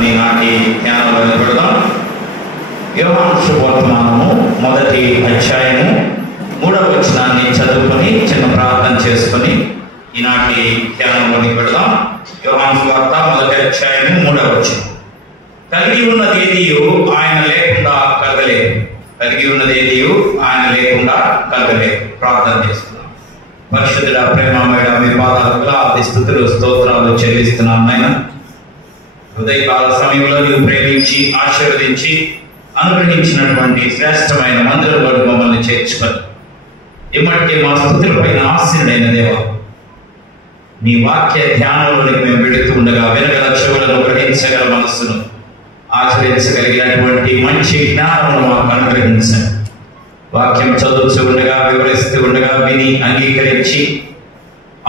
చేసుకుని నాటి ధ్యానంలో పెడదాం. యోహాను శుభవర్తమానము 1వ అధ్యాయము 3వ వచనాన్ని చదువుకొని చిన్న ప్రార్థన చేసుకుని ఈనాటి ధ్యానంలోని పెడదాం. యోహాను సువార్త 1వ అధ్యాయము 3వ వచనం. కలిగి ఉన్నదేదియు ఆయన లేకుండా కలగలేదు. కలిగి ఉన్నదేదియు ఆయన లేకుండా కలగలేదు. ప్రార్థన చేసుకున్నాం. పరిశుద్ధుడ, ప్రేమమేడ, మీ పాదాలకు ఆది స్తుతులు స్తోత్రాలు చెల్లిస్తున్నాం నాయన. ఉదయకాల సమయంలో నీవు ప్రేమించి ఆశీర్వదించి అనుగ్రహించినటువంటి శ్రేష్టమైన మందిరంలో మమ్మల్ని చేర్చుకొని ఇప్పటికే మా స్తుతుల పైన ఆశీనుడైన దేవ, నీ వాక్య ధ్యానంలోనికి మేము వెళుతూ ఉండగా వినగల చెవులను, గ్రహించగల మనస్సును, ఆచరించగలిగినటువంటి మంచి జ్ఞానమును మాకు అనుగ్రహించండి. వాక్యం చదువుతూ ఉండగా, వివరిస్తూ ఉండగా విని అంగీకరించి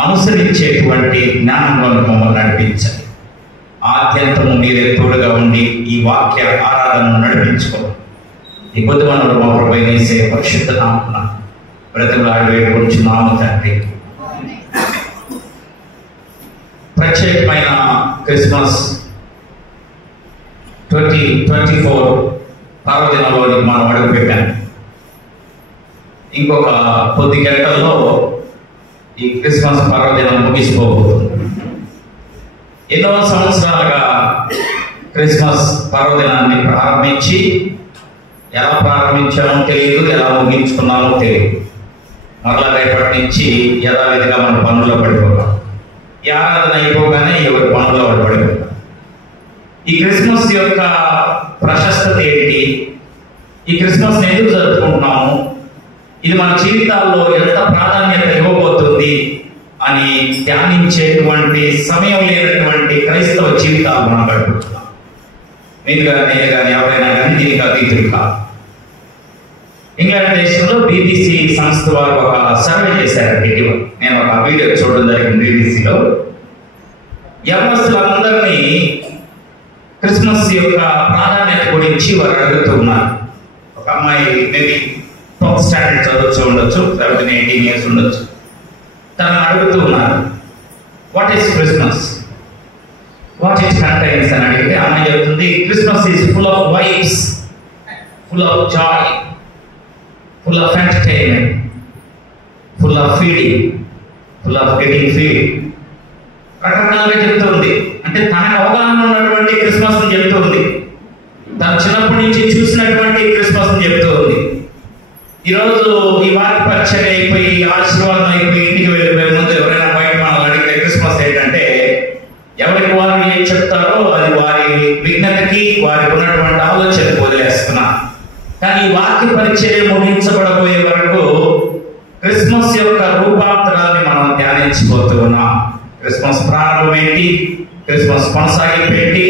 అనుసరించేటువంటి జ్ఞానంలో మమ్మల్ని నడిపించండి. ఆద్యంతము మీరే తోడుగా ఉండి ఈ వాక్య ఆరాధనను నడిపించుకోండి. ఈ కొద్ది మనలో మా ప్రభువైన యేసయ్య పరిశుద్ధ నామమున బ్రతిమలాడి వేడుకొంచున్నాము తండ్రి. ప్రత్యేకమైన క్రిస్మస్ 2024 పర్వదినంలోని మనం అడుగుపెట్టాం. ఇంకొక కొద్ది గంటల్లో ఈ క్రిస్మస్ పర్వదినం ముగిసిపోబోతుంది. ఎన్నో సంవత్సరాలుగా క్రిస్మస్ పర్వదినాన్ని ప్రారంభించి ఎలా ప్రారంభించామో తెలియదు, ఎలా ముగించుకున్నామో తెలియదు. మరలా రేపటి నుంచి యథావిధిగా మన పనుల్లో పడిపోతాం. ఈ ఆరాధన అయిపోగానే ఎవరి పనుల్లో పడిపోతాం. ఈ క్రిస్మస్ యొక్క ప్రశస్తత ఏంటి? ఈ క్రిస్మస్ ఎందుకు జరుపుకుంటున్నాము? ఇది మన జీవితాల్లో ఎంత ప్రాధాన్యత ఇవ్వబోతుంది అని ధ్యానించేటువంటి సమయం లేనటువంటి క్రైస్తవ జీవితాలు మనం గడుపుతున్నాం. మీరు కానీ నేను కానీ ఎవరైనా కానీ దీనికి అతీతులు కాదు. ఇంగ్లాండ్ దేశంలో BBC సంస్థ వారు ఒక సర్వే చేశారండి. నేను ఒక వీడియో చూడడం జరిగింది. BBCలో యవనస్తులందరినీ క్రిస్మస్ యొక్క ప్రాధాన్యత గురించి వారు అడుగుతూ ఉన్నారు. ఒక అమ్మాయి మేబీ 12th స్టాండర్డ్ చదువుతూ ఉండొచ్చు, 17-18 years ఉండొచ్చు. తనను అడుగుతూ ఉన్నారు, what is Christmas, what it contains అని అడిగితే అమ్మాయి చెప్తుంది, Christmas is full of vibes, full of Joy, full of entertainment, full of feeding, full of getting feed. రకరకాలుగా చెప్తుంది. అంటే తనకు అవగాహన ఉన్నటువంటి క్రిస్మస్ ని చెప్తుంది. తను చిన్నప్పటి నుంచి చూసినటువంటి క్రిస్మస్ ని చెప్తూ ఉంది. ఈరోజు ఈ వాక్య పరిచయం అయిపోయి, ఆశీర్వాదం అయిపోయి, ఇంటికి వెళ్ళిపోయే ముందు ఎవరైనా బయట మనం అడిగితే క్రిస్మస్ ఏంటంటే ఎవరికి వారు ఏం చెప్తారో అది వారి విజ్ఞతకి, వారికి ఉన్నటువంటి ఆలోచనకు వదిలేస్తున్నా. కానీ ఈ వాక్య పరిచయం ముగించబడబోయే వరకు క్రిస్మస్ యొక్క రూపాంతరాన్ని మనం ధ్యానించబోతూ ఉన్నాం. క్రిస్మస్ ప్రారంభం ఏంటి, క్రిస్మస్ కొనసాగింపు ఏంటి,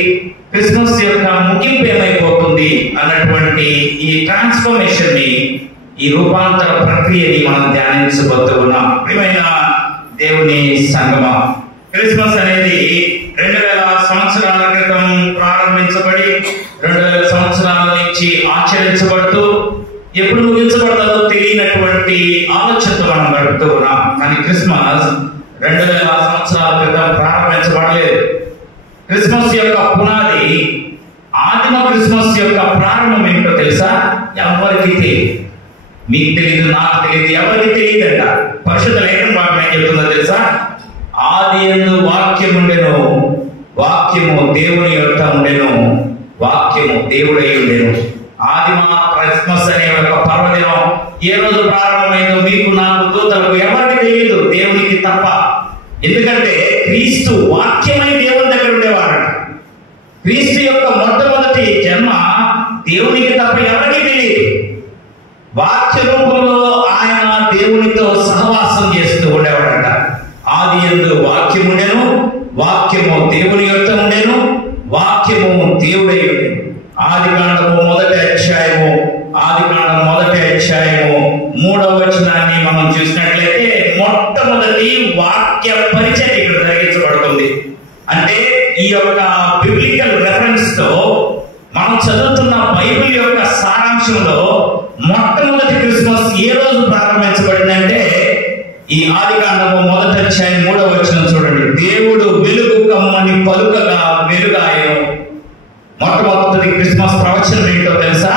క్రిస్మస్ యొక్క ముగింపు ఏమైపోతుంది అన్నటువంటి ఈ ట్రాన్స్ఫర్మేషన్ ని, ఈ రూపాంతర ప్రక్రియని మనం ధ్యానించబోతూ ఉన్నాం. ప్రియమైన దేవుని సంగమా, క్రిస్మస్ అనేది 2000 సంవత్సరాల క్రితం ప్రారంభించబడి 2000 సంవత్సరాల నుంచి ఆచరించబడుతూ ఎప్పుడు ముగించబడతాదో తెలియనటువంటి ఆలోచనతో మనం గడుపుతూ ఉన్నాం. కానీ క్రిస్మస్ 2000 సంవత్సరాల క్రితం ప్రారంభించబడలేదు. క్రిస్మస్ యొక్క పునాది, ఆదిమ క్రిస్మస్ యొక్క ప్రారంభం ఏంటో తెలుసా? ఎవరికి తెలియదు. మీకు తెలియదు, నాకు తెలియదు, ఎవరికి తెలియదంట. పరిశుద్ధ లేఖన భాగం ఏం చెప్తుందో తెలుసా? ఆదియందు వాక్యం ఉండెను, వాక్యము దేవుని యొక్క ఉండెను, వాక్యము దేవుడై ఉండెను. ఆదిమ క్రిస్మస్ అనే ఒక పర్వదినం ఏ రోజు ప్రారంభమైందో మీకు, నాకు, దూతలకు ఎవరికి తెలియదు, దేవునికి తప్ప. ఎందుకంటే క్రీస్తు వాక్యమై దేవుని దగ్గర ఉండేవారట. క్రీస్తు యొక్క మొట్టమొదటి జన్మ దేవునికి తప్ప ఎవరికి తెలియదు. వాక్య రూపంలో ఆయన దేవునితో సహవాసం చేస్తూ ఉండేవాడట. ఆదియందు వాక్యం ఉండెను, వాక్యము దేవుని యొక్క ఉండెను, వాక్యము దేవుడై ఉండెను. ఆదికాండము 1వ అధ్యాయము 3వ వచనాన్ని మనం చూసినట్లయితే మొట్టమొదటి వాక్య పరిచయం ఇక్కడ జరిగించబడుతుంది. అంటే ఈ యొక్క బిబ్లికల్ రెఫరెన్స్ తో మనం చదువుతున్న బైబిల్ యొక్క సారాంశంలో మొట్టమొదటి క్రిస్మస్ ఏ రోజు ప్రారంభించబడిందంటే ఈ ఆదికాండము 1వ అధ్యాయం 3వ వచనం చూడండి. దేవుడు వెలుగు కమ్మని పలుకగా వెలుగాయను, మొట్టమొదటి క్రిస్మస్ ప్రవచనం ఏంటో తెలుసా?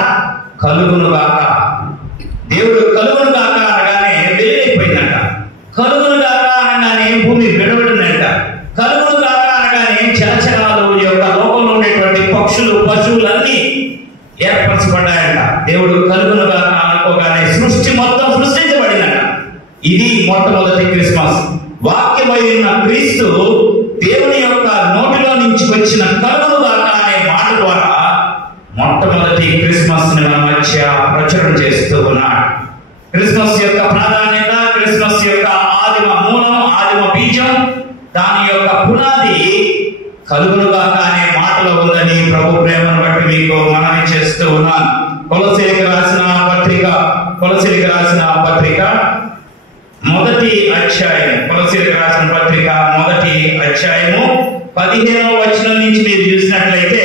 కలుగును గాక. దేవుడు కలుగును గాక అనగానే వెలుగైపోయిందంట. కలుగును గాక అనగానే భూమి విడబడిందంట. కలుగును గాక అనగానే చలచరాలు యొక్క లోకంలో ఉండేటువంటి పక్షులు పశువులన్నీ ఏర్పరచబడ్డాయంట. దేవుడు కలుగును గాక అనుకోగానే సృష్టి మొత్తం సృష్టించబడిందంట. ఇది మొట్టమొదటి క్రిస్మస్. వాక్యమైన క్రీస్తు దేవుని యొక్క నోటిలో నుంచి వచ్చిన కలుగును గాక అనే మాట ద్వారా మొట్టమొదటి క్రిస్మస్ ని మన మధ్య ప్రచురణ చేస్తూ ఉన్నాడు. క్రిస్మస్ యొక్క ప్రాధాన్యత, క్రిస్మస్ యొక్క ఆదిమ మూలం, ఆదిమ బీజం, దాని యొక్క పునాది కలుగును గాక అనే మాటలో ఉందని ప్రభు ప్రేమను బట్టి మీకు మనవి చేస్తూ ఉన్నాను. కొలస్సీలకు రాసిన పత్రిక మొదటి అధ్యాయం, కొలస్సీలకు రాసిన పత్రిక మొదటి అధ్యాయము 15వ వచనం నుంచి మీరు చూసినట్లయితే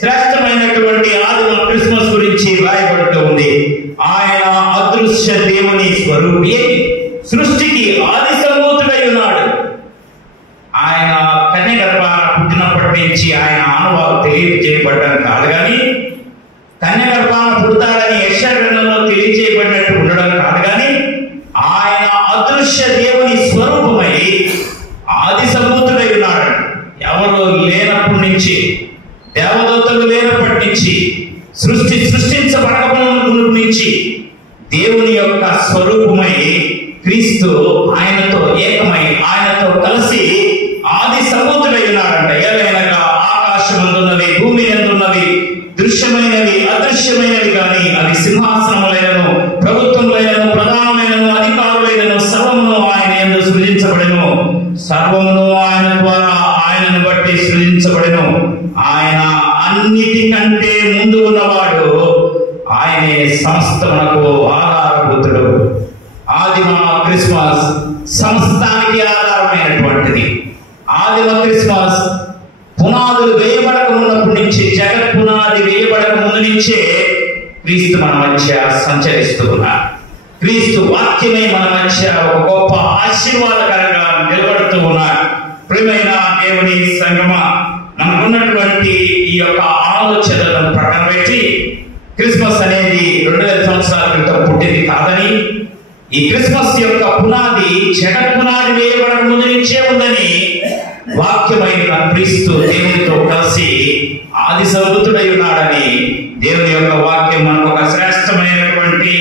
శ్రేష్టమైనటువంటి ఆదిమ క్రిస్మస్ గురించి రాయబడుతూ ఉంది. ఆయన అదృశ్య దేవుని స్వరూపి, సృష్టికి ఆది సంభూతుడై ఉన్నాడు. ఆయన కన్య గర్భాన పుట్టినప్పటి నుంచి ఆయన ఆనవాలు తెలియజేయబడ్డం కాదు, కానీ కన్య గర్భాన పుడతాడని యెషయా గ్రంథంలో తెలియజేయబడినట్టు ఉండడం కాదు, కానీ ఆయన అదృశ్య దేవుని స్వరూపమై ఆది సంభూతుడై ఉన్నాడు. ఎవరు లేనప్పటి నుంచి, దేవదూతలు లేనప్పటి నుంచి, సృష్టించబడకముందు నుంచి దేవుని యొక్క స్వరూపమై క్రీస్తు ఆయనతో ఏకమై ఆయనతో కలిసి ఆది సంభూతుడై ఉన్నాడంట. ఏలైనగా ఆకాశమందున్నవి, భూమి యందున్నవి, దృశ్యమైనవి అదృశ్యమైనవి గాని అవి సింహాసనములైనను, ప్రభుత్వములైనను, ప్రధానమైనను, అధికారులైనను సర్వమును ఆయన యందు సృజించబడెను. సర్వమును ఆయన ద్వారా ఆయనను బట్టి సృజించబడెను. ఆయన అన్నిటికంటే ముందు ఉన్నవాడు, ఆయనే సమస్తమునకు ఆధారభూతుడు. ఆదిమ క్రిస్మస్ సమస్తానికి ఆధారమైనటువంటిది. ఆదిమ క్రిస్మస్ పునాదులు వేయబడక ఉన్నప్పటి నుంచి, జగత్ పునాది వేయబడక ముందు నుంచే క్రీస్తు మన మధ్య సంచరిస్తూ ఉన్నారు. క్రీస్తు వాక్యమై మన మధ్య ఒక గొప్ప ఆశీర్వాదకరంగా నిలబడుతూ ఉన్నారు. ప్రియమైన దేవుని సంగమా, మనకున్నటువంటి ఈ యొక్క ఆలోచనలను ప్రక్కన పెట్టి క్రిస్మస్ అనేది 2000 సంవత్సరాల క్రితం పుట్టింది కాదని, ఈ క్రిస్మస్ యొక్క పునాది జగత్ పునాది వేయబడక ముందు నుంచే ఉందని వాక్యమైన క్రీస్తు దేవునితో కలిసి ఆది సంభూతుడై ఉన్నాడని దేవుని యొక్క వాక్యం మనకు ఒక శ్రేష్టమైనటువంటి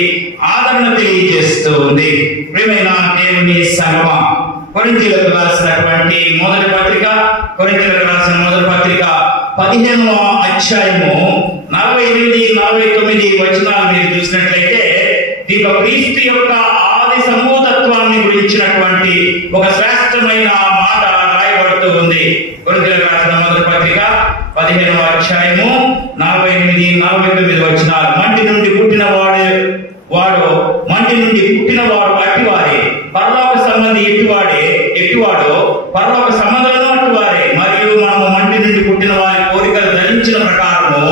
ఆదరణ తెలియజేస్తూ ఉంది. ప్రియమైన దేవుని సంగమా, కొరింథీయులకు రాసినటువంటి మొదటి పత్రిక 15వ అధ్యాయము 48-49 వచనాలు మీరు చూసినట్లయితే దీంట్లో క్రీస్తు యొక్క ఆది సంభూతత్వాన్ని గురించినటువంటి ఒక శ్రేష్టమైన మాట రాయబడుతూ ఉంది. కొరింథీయులకు రాసిన మొదటి పత్రిక 15వ అధ్యాయము 48-49 వచనాలు. మంటి నుండి పుట్టినవాడు అట్టివాడే, పరలోక సంబంధి ఎట్టివాడో పరలోక సంబంధులను అట్టివారే. మరియు మనము మంటి నుండి పుట్టిన వారి కోరికలు ధరించిన ప్రకారము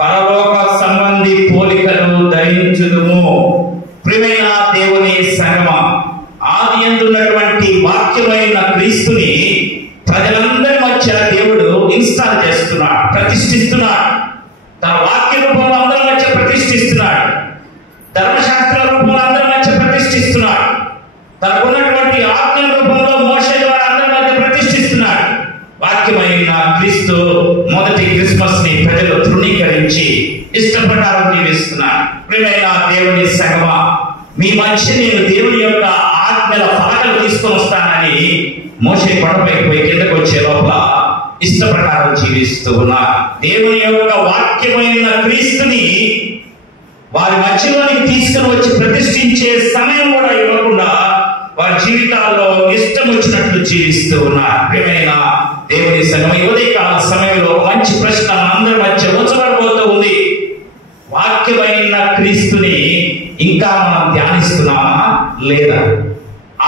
పరలోక సంబంధి పోలికలు ధరించుదుము. ప్రియమైన దేవుని సంగమా, ఆది యందున్నటువంటి వాక్యమైన క్రీస్తుని ప్రజలందరి మధ్య దేవుడు ఇన్స్టాల్ చేస్తున్నాడు, ప్రతిష్ఠిస్తున్నాడు. తన వాక్య రూపంలో అందరి మధ్య ప్రతిష్ఠిస్తున్నాడు. ధర్మశాస్త్ర రూపంలో అందరి మధ్య ప్రతిష్ఠిస్తున్నాడు. తనకున్నటువంటి ఆజ్ఞ రూపంలో మోషే ద్వారా అందరి మధ్య ప్రతిష్ఠిస్తున్నాడు. వాక్యమైన క్రీస్తు మొదటి క్రిస్మస్ ని ప్రజలు తృణీకరించి ఇష్టప్రకారం జీవిస్తున్నారు. ప్రియమైన దేవుని సంగమా, మీ మధ్య నేను దేవుని యొక్క ఆజ్ఞల ఫలకలు తీసుకొని వస్తానని మోషే కొండపైకి పోయి కిందకు వచ్చే లోపల ఇష్ట ప్రకారం జీవిస్తూ ఉన్నారు. దేవుని యొక్క వాక్యమైన క్రీస్తుని వారి మధ్యలోనికి తీసుకుని వచ్చి ప్రతిష్ఠించే సమయం కూడా ఇవ్వకుండా వారి జీవితాల్లో ఇష్టం వచ్చినట్లు జీవిస్తూ ఉన్నారు. ప్రియమైన దేవుని సంగమా, ఉదయకాల సమయంలో మంచి ప్రశ్న అందరి మధ్య ఉంచబడబోతూ ఉంది. వాక్యమైన క్రీస్తుని ఇంకా మనం ధ్యానిస్తున్నామా లేదా?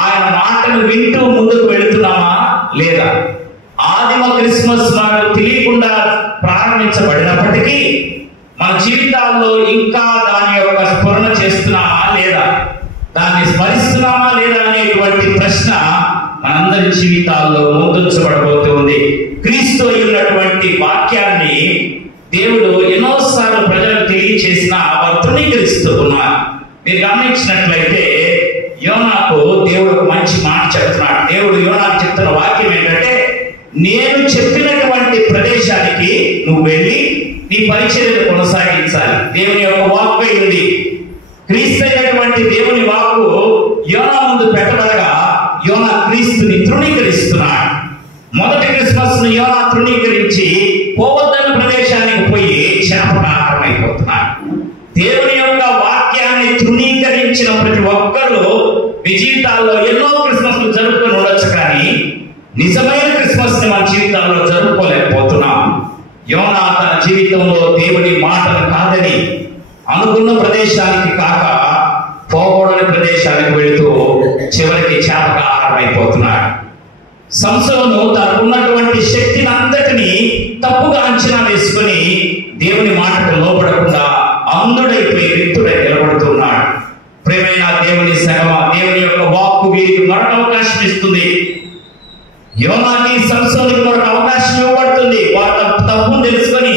ఆయన మాటలు వింటూ ముందుకు వెళుతున్నామా లేదా? ఆదిమ క్రిస్మస్ మనకు తెలియకుండా ప్రారంభించబడినప్పటికీ మన జీవితాల్లో ఇంకా దాని యొక్క స్మరణ చేస్తున్నామా లేదా, దాన్ని స్మరిస్తున్నామా లేదా అనేటువంటి ప్రశ్న మనందరి జీవితాల్లో ముందుంచబడబోతుంది. క్రీస్తు అయినటువంటి వాక్యాన్ని చేసినా వారు తృణీకరిస్తూ ఉన్నారు. మీరు గమనించినట్లయితే యోనాకు దేవుడు ఒక మంచి మాట చెప్తున్నాడు. దేవుడు యోనాకు చెప్తున్న వాక్యం ఏంటంటే, నేను చెప్పినటువంటి ప్రదేశానికి నువ్వు వెళ్ళి నీ పరిచర్యను కొనసాగించాలి. దేవుని యొక్క వాక్కు ఉంది. క్రీస్తు అయినటువంటి దేవుని వాక్కు యోనా ముందు పెట్టబడగా యోనా క్రీస్తుని తృణీకరిస్తున్నాడు. మొదటి క్రిస్మస్ ను యోనా తృణీకరించి పోవద్దన్న ప్రదేశానికి పోయి శాపనార్హం అయిపోతున్నాడు. దేవుని యొక్క వాక్యాన్ని తృణీకరించిన ప్రతి ఒక్కరూ మీ జీవితాల్లో ఎన్నో క్రిస్మస్లు జరుపుకొని ఉండొచ్చు, కానీ నిజమైన క్రిస్మస్ ని మన జీవితాల్లో జరుపుకోలేకపోతున్నాం. యోనా తన జీవితంలో దేవుని మాటలు కాదని అనుకున్న ప్రదేశానికి కాక పోకూడని ప్రదేశానికి వెళుతూ చివరికి చేపకు ఆహారం అయిపోతున్నాడు. సంసోను తనకున్నటువంటి శక్తిని అంతటిని తప్పుగా అంచనా వేసుకుని దేవుని మాటకు లోపడకుండా అంధుడైపోయి రిక్తుడై నిలబడుతున్నాడు. ప్రియమైన దేవుని సంగమా, దేవుని యొక్క వాక్కు వీరికి మరొక అవకాశం ఇస్తుంది. యోనాకి సంసోనుకి మరొక అవకాశం ఇవ్వబడుతుంది. వారు తప్పును తెలుసుకొని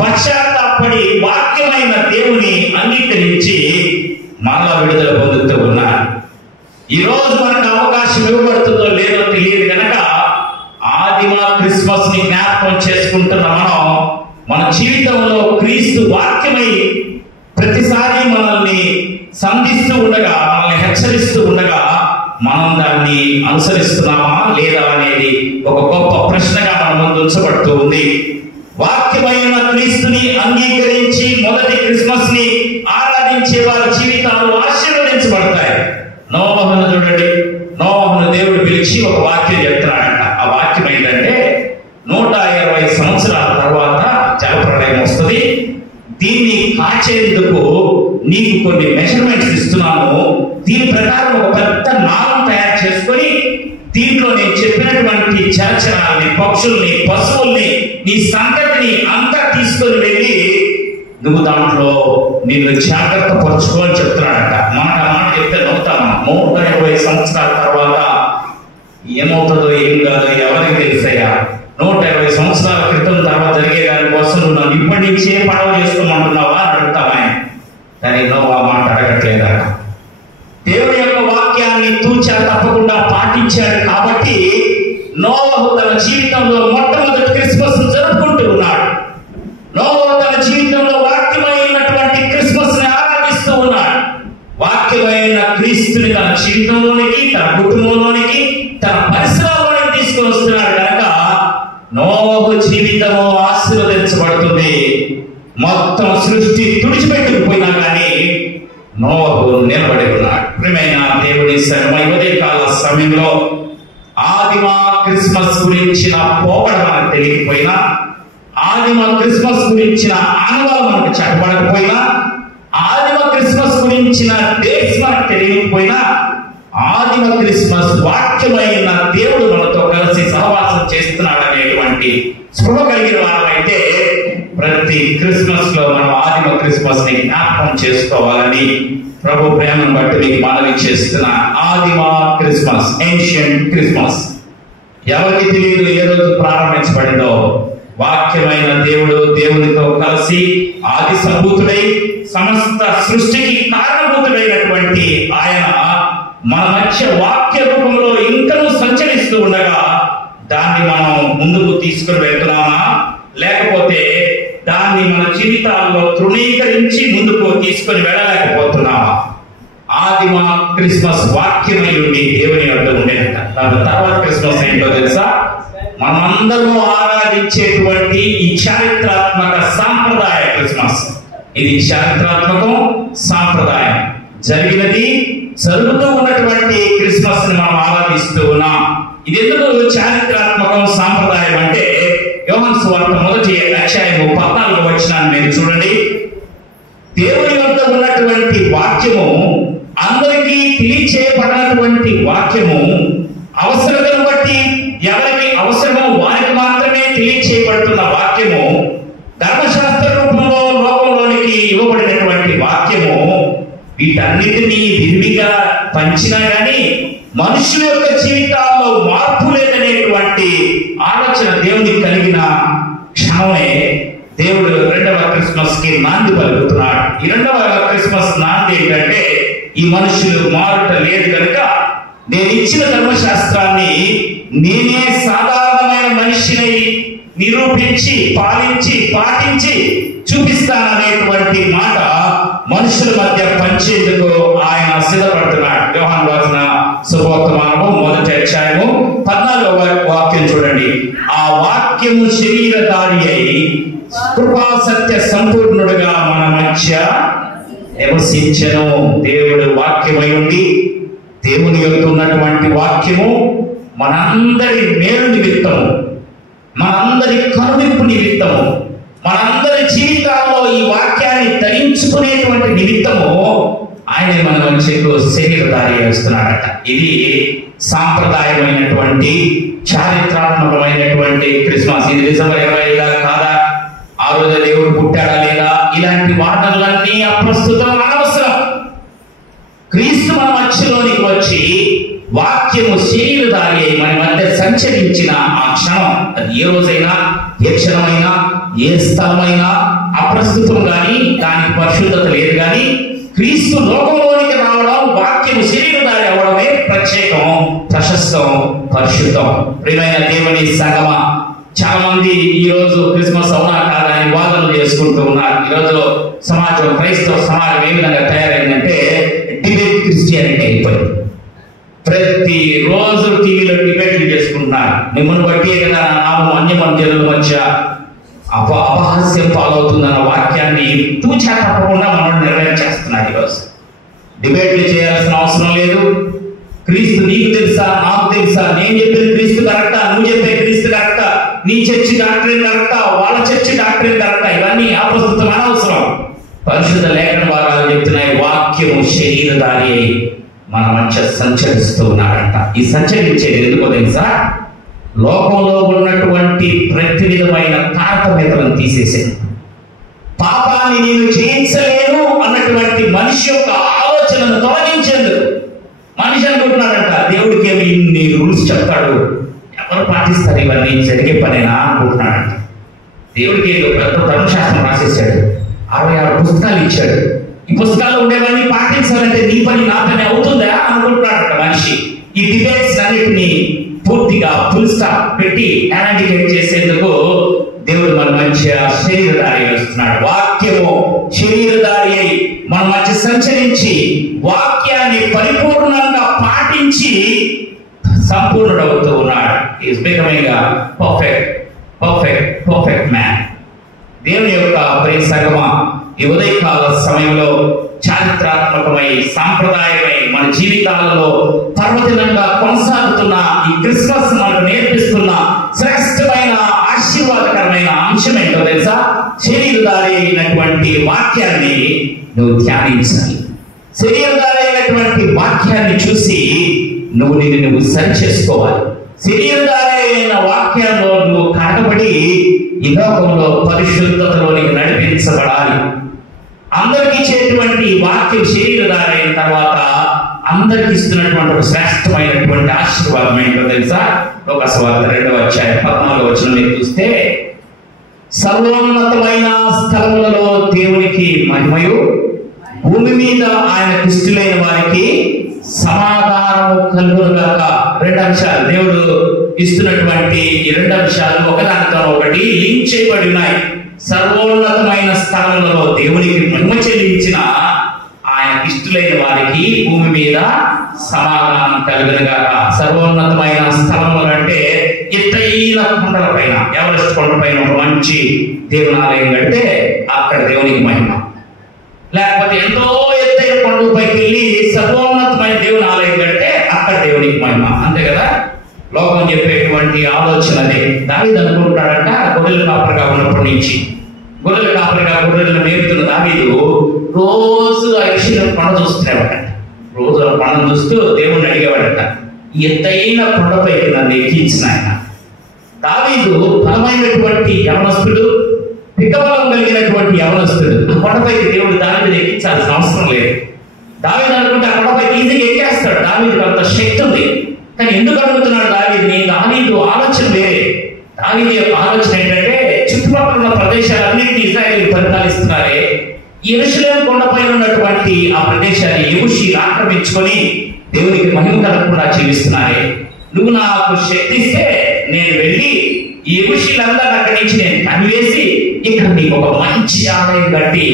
పశ్చాత్తాపడి వాక్యమైన దేవుని అంగీకరించి మరలా విడుదల పొందుతూ ఉన్నారు. ఈ రోజు మనకు అవకాశం ఇవ్వబడుతుందో లేదో తెలియదు కనుక ఆదిమ క్రిస్మస్ ని జ్ఞాపకం చేసుకుంటున్న మన జీవితంలో క్రీస్తు వాక్యమై ప్రతిసారి మనల్ని సంధిస్తూ ఉండగా, మనల్ని హెచ్చరిస్తూ ఉండగా మనం దాన్ని అనుసరిస్తున్నామా లేదా అనేది ఒక గొప్ప ప్రశ్నగా మన ముందు ఉంచబడుతూ ఉంది. వాక్యమైన క్రీస్తుని అంగీకరించి మొదటి క్రిస్మస్ ని ఆరాధించే వారి జీవితాలు ఆశీర్వదించబడతాయి. నోవహును చూడండి, నోవహును దేవుడు పిలిచి ఒక వాక్యం చెప్తున్నాడంట. ఆ వాక్యం ఏంటంటే, 120 సంవత్సరాల తర్వాత జలప్రళయం వస్తుంది, దీన్ని కాచేందుకు నీకు కొన్ని మెజర్మెంట్స్ ఇస్తున్నాను, దీని ప్రకారం ఒక పెద్ద నాళం తయారు చేసుకొని దీంట్లో నేను చెప్పినటువంటి చరచరాల్ని, పక్షుల్ని, పశువుల్ని, నీ సంతతిని అంతా తీసుకొని వెళ్ళి నువ్వు దాంట్లో నిన్ను జాగ్రత్త పరుచుకో అని చెప్తున్నాడంట. మనకు ఆ మాట చెప్తే నవ్వుతాము. 120 సంవత్సరాల తర్వాత ఏమవుతుందో ఏం కాదో ఎవరికి తెలుసయ్యా. 120 సంవత్సరాల క్రితం తర్వాత జరిగే దానికోసం నువ్వు నన్ను ఇప్పటి నుంచే పడవ చేసుకోమంటున్నావా అని అడుగుతామా? కానీ నువ్వు ఆ మాట అడగట్లేదా? దేవుని యొక్క వాక్యాన్ని తూచా తప్పకుండా పాటించాడు కాబట్టి నోవహు తన జీవితంలో మొట్టమొదటి క్రిస్మస్ జరుపుకుంటూ ఉన్నాడు. నోవహు తన జీవితంలో వాక్యమైనటువంటి క్రిస్మస్ ని ఆరాధిస్తూ ఉన్నాడు. వాక్యమైన క్రీస్తుని తన జీవితంలోనికి, తన కుటుంబంలోనికి, తన పరిసరాల్లోనికి తీసుకొని వస్తున్నాడు కనుక నోవహు జీవితము ఆశీర్వదించబడుతుంది. మొత్తం సృష్టి తుడిచిపెట్టుకుపోయినా కానీ నోవహు నిలబడి ఉన్నాడు. ప్రియమైన దేవుని ఉదయకాల సమయంలో ఆదిమ క్రిస్మస్ గురించిన పోకడ మనకు తెలియకపోయినా, ఆదిమ క్రిస్మస్ గురించిన ఆనవాలు మనకు చెప్పబడకపోయినా, ఆదిమ క్రిస్మస్ గురించిన డేట్స్ మనకు తెలియకపోయినా, ఆదిమ క్రిస్మస్ వాక్యమైన దేవుడు మనతో కలిసి సహవాసం చేస్తున్నాడు అనేటువంటి స్పృహ కలిగిన వారమైతే ప్రతి క్రిస్మస్ లో మనం ఆదిమ క్రిస్మస్ ని జ్ఞాపకం చేసుకోవాలని ప్రభు ప్రేమను బట్టి మీకు మనవి చేస్తున్న ఆదిమ క్రిస్మస్, ఏన్షియంట్ క్రిస్మస్. ఎవరికి తెలియదు ఏ రోజు ప్రారంభించబడిందో. వాక్యమైన దేవుడు దేవునితో కలిసి ఆది సంభూతుడై సమస్త సృష్టికి కారణభూతుడైనటువంటి ఆయన మన మధ్య వాక్య రూపంలో ఇంకనూ సంచరిస్తూ ఉండగా దాన్ని మనం ముందుకు తీసుకుని వెళ్తున్నామా, లేకపోతే దాన్ని మన జీవితాల్లో తృణీకరించి ముందుకు తీసుకొని వెళ్ళలేకపోతున్నామా? ఆదిమ క్రిస్మస్ వాక్యమై ఉండి దేవుని వద్ద ఉండేట. దాని తర్వాత క్రిస్మస్ ఏంటో తెలుసా? మనమందరూ ఆరాధించేటువంటి ఈ చారిత్రాత్మక సాంప్రదాయ క్రిస్మస్. ఇది చారిత్రాత్మకం, సాంప్రదాయం. జరిగినది, జరుగుతూ ఉన్నటువంటి క్రిస్మస్ ని మనం ఆరాధిస్తూ ఉన్నాం. ఇది ఎందుకు చారిత్రాత్మకం, సాంప్రదాయం అంటే యోహాను సువార్త 1:14 వచనాన్ని మీరు చూడండి. దేవుని వద్ద ఉన్నటువంటి వాక్యము, అందరికీ తెలియచేయబడినటువంటి వాక్యము, అవసరతను బట్టి ఎవరికి అవసరమో వారికి మాత్రమే తెలియచేయబడుతున్న వాక్యము, ధర్మశాస్త్ర రూపంలో లోకంలోనికి ఇవ్వబడినటువంటి వాక్యము, వీటన్నిటినీ విరివిగా పంచినా గాని మనుషుల యొక్క జీవితాల్లో మార్పు లేదనేటువంటి ఆలోచన దేవునికి కలిగిన క్షణమే దేవుడు రెండవ క్రిస్మస్ క్రిస్మస్ కి నాంది పలుకుతున్నాడు. ఈ రెండవ క్రిస్మస్ నాంది ఏంటంటే, ఈ మనుషులు మారుట లేదు కనుక నేను ఇచ్చిన ధర్మశాస్త్రాన్ని నేనే సాధారణమైన మనిషిని నిరూపించి పాలించి పాటించి చూపిస్తాననేటువంటి మాట మనుషుల మధ్య పంచేందుకు ఆయన సిద్ధపడుతున్నాడు. యోహాను రాసిన శుభవర్తమానము 1వ అధ్యాయము 14వ వాక్యం చూడండి. ఆ వాక్యము శరీరధారి అయి కృపా సత్య సంపూర్ణుడుగా మన మధ్య నివసించెను. దేవుడు వాక్యమై ఉండి, దేవుని యొక్క ఉన్నటువంటి వాక్యము మనందరి మేలు నిమిత్తము, మనందరి కనువిప్పు నిమిత్తము, మనందరి జీవితాల్లో ఈ వాక్యాన్ని ధరించుకునేటువంటి నిమిత్తము ఆయన మన మధ్యకు శరీరధారి వేస్తున్నాడట. ఇది సాంప్రదాయమైనటువంటి చారిత్రాత్మకమైనటువంటి క్రిస్మస్. ఇది డిసెంబర్ 25 కాదా, ఆ రోజు దేవుడు పుట్టాడా లేదా, ఇలాంటి వాదనలన్నీ అప్రస్తుతం, అనవసరం. క్రీస్తు మన మధ్యలోనికి వచ్చి వాక్యము శరీరధారి అయి మన మధ్య సంచరించిన ఆ క్షణం, అది ఏ రోజైనా, ఏ క్షణమైనా, ఏ స్థలమైనా అప్రస్తుతం కానీ దానికి పరిశుద్ధత లేదు. కానీ క్రీస్తు లోకంలోనికి రావడం, వాక్యము శరీరధారి అవ్వడమే ప్రత్యేకం, ప్రశస్తం, పరిశుద్ధం. ప్రియమైన దేవుని సంగమా, చాలా మంది ఈ రోజు క్రిస్మస్ అవునా కాదా అని వాదనలు చేసుకుంటూ ఉన్నారు. ఈ రోజు సమాజం, క్రైస్తవ సమాజం ఏ విధంగా తయారైందంటే డిబేట్ క్రిస్టియానిటీ అయిపోయింది. ప్రతి రోజు టీవీలో డిబేట్లు చేసుకుంటున్నారు. మిమ్మల్ని బట్టి కదా నామం అన్యమనుల మధ్య అపహాస్యం పాలవుతుందన్న వాక్యాన్ని తూచా తప్పకుండా మనం నెరవేర్చేస్తున్నారు. ఈరోజు డిబేట్లు చేయాల్సిన అవసరం లేదు. క్రీస్తు నీకు తెలుసా, నాకు తెలుసా, నేను చెప్పిన క్రీస్తు కరెక్టా, నువ్వు చెప్పే క్రీస్తు కరెక్టా, నీ చర్చి డాక్టరేట్ కరెక్టా, వాళ్ళ చర్చి డాక్టరేట్ కరెక్టా, ఇవన్నీ అప్రస్తుతం, అనవసరం. పరిశుద్ధ లేఖన భాగాలు చెప్తున్నాయి, వాక్యము శరీరధారి అయి మన మధ్య సంచరిస్తూ ఉన్నాడంట. ఈ సంచరించేది ఎందుకో తెలుసా? లోకంలో ఉన్నటువంటి ప్రతి విధమైన తారతమ్యతలను తీసేసేది, పాపాన్ని నేను జయించలేను అన్నటువంటి మనిషి యొక్క ఆలోచనను తొలగించేందుకు. మనిషి అనుకుంటున్నాడంట దేవుడికి ఏమి ఇన్ని రూల్స్ చెప్తాడు, ఎవరు పాటిస్తారు, ఇవన్నీ జరిగే పనేనా అనుకుంటున్నాడంట. దేవుడికి ఏదో పెద్ద ధర్మశాస్త్రం రాసేసాడు, 66 పుస్తకాలు ఇచ్చాడు. ఈ పుస్తకాలు ఉండేవన్నీ పాటించాలంటే నీ పని నా పని అవుతుందా అనుకుంటున్నాడంట మనిషి. ఈ డిబేట్స్ అన్నిటిని పూర్తిగా ఫుల్ స్టాప్ పెట్టి ఎరాడికేట్ చేసేందుకు దేవుడు మన మధ్య శరీరధారి వస్తున్నాడు. వాక్యము శరీరధారి అయి మన మధ్య సంచరించి వాక్యాన్ని పరిపూర్ణంగా పాటించి సంపూర్ణుడవుతూ ఉన్నాడు. Is becoming perfect man. దేవుని యొక్క ప్రియ సంగమా, ఈ ఉదయకాల సమయంలో చారిత్రాత్మకమై, సాంప్రదాయమై మన జీవితాలలో పర్వదినంగా కొనసాగుతున్న ఈ క్రిస్మస్ మనకు నేర్పిస్తున్న శ్రేష్టమైన ఆశీర్వాదకరమైన అంశం ఏంటో తెలుసా? శరీరధారి అయినటువంటి వాక్యాన్ని నువ్వు ధ్యానించాలి. శరీరధారి అయినటువంటి వాక్యాన్ని చూసి నువ్వు సరి చేసుకోవాలి. శరీరధారి అయిన వాక్యాల్లో నువ్వు కనబడి ఈ లోకంలో పరిశుద్ధతలోనికి నడిపించబడాలి. అందరికి ఇచ్చేటువంటి వాక్యం శరీరధారి అయిన తర్వాత అందరికి ఇస్తున్నటువంటి ఒక శ్రేష్టమైనటువంటి ఆశీర్వాదం ఏంటో తెలుసా? లోకాసు వార్త 2వ అధ్యాయం 14వ వచనం చూస్తే, సర్వోన్నతమైన స్థలములలో దేవునికి మహిమయు, భూమి మీద ఆయన ఇష్టులైన వారికి సమాధానము కలుగునుగాక. 2 అంశాలు దేవుడు ఇస్తున్నటువంటి ఈ 2 అంశాలు ఒకదానితో ఒకటి లింక్ చేయబడి ఉన్నాయి. సర్వోన్నతమైన స్థలములలో దేవునికి మహిమ చెల్లించిన ఆయన ఇష్టులైన వారికి భూమి మీద సమాధానం కలుగునుగాక. సర్వోన్నతమైన స్థలములు అంటే ఎత్తైన కొండల పైన, ఎవరెస్ట్ కొండ పైన ఒక మంచి దేవుని ఆలయం కంటే అక్కడ దేవునికి మహిమ. లేకపోతే ఎంతో ఎత్తైన కొండలపైకి వెళ్ళి సర్వోన్నతమైన దేవుని ఆలయం కంటే అక్కడ దేవునికి మహిమ. అంతే కదా, లోకం చెప్పేటువంటి ఆలోచన అదే. దావీదు అనుకుంటాడంట, గొర్రెల కాపరిగా ఉన్నప్పటి నుంచి గొర్రెలను మేపుతున్న దావీదు రోజు ఆ విషయం కొండ చూస్తున్నాడట. రోజు ఆ కొండను చూస్తూ దేవుణ్ణి అడిగేవాడట, ఎత్తైన కొండపైకి నన్ను ఎక్కించిన ఆయన. దావీదు బలమైనటువంటి యవనస్తుడు, పికబలం కలిగినటువంటి యవనస్తుడు. కొండపైకి దేవుడు దావీదుని ఎక్కించాల్సిన అవసరం లేదు. దావీదు అనుకుంటే ఆ కొండపైకి ఈజీగా ఎక్కేస్తాడు. దావీదుకి అంత శక్తి ఉంది. కానీ ఎందుకు అడుగుతున్నాడు దావీదుని? దావీదు ఆలోచన వేరే. దావీదు యొక్క ఆలోచన ఏంటంటే చుట్టుపక్కల ఉన్న ప్రదేశాలన్నింటినీ ఇశ్రాయేలు పరిపాలిస్తున్నారే, యెరూషలేము కొండపైన ఉన్నటువంటి ఆ ప్రదేశాన్ని యెబూసీయులు ఆక్రమించుకొని దేవునికి మహిమ కలగకుండా జీవిస్తున్నారే. నువ్వు నాకు శక్తి ఇస్తే నేను వెళ్ళి ఈ యెబూసీయులందరినీ అక్కడి నుంచి నేను తరివేసి ఇక్కడ నీకు ఒక మంచి ఆలయం కట్టి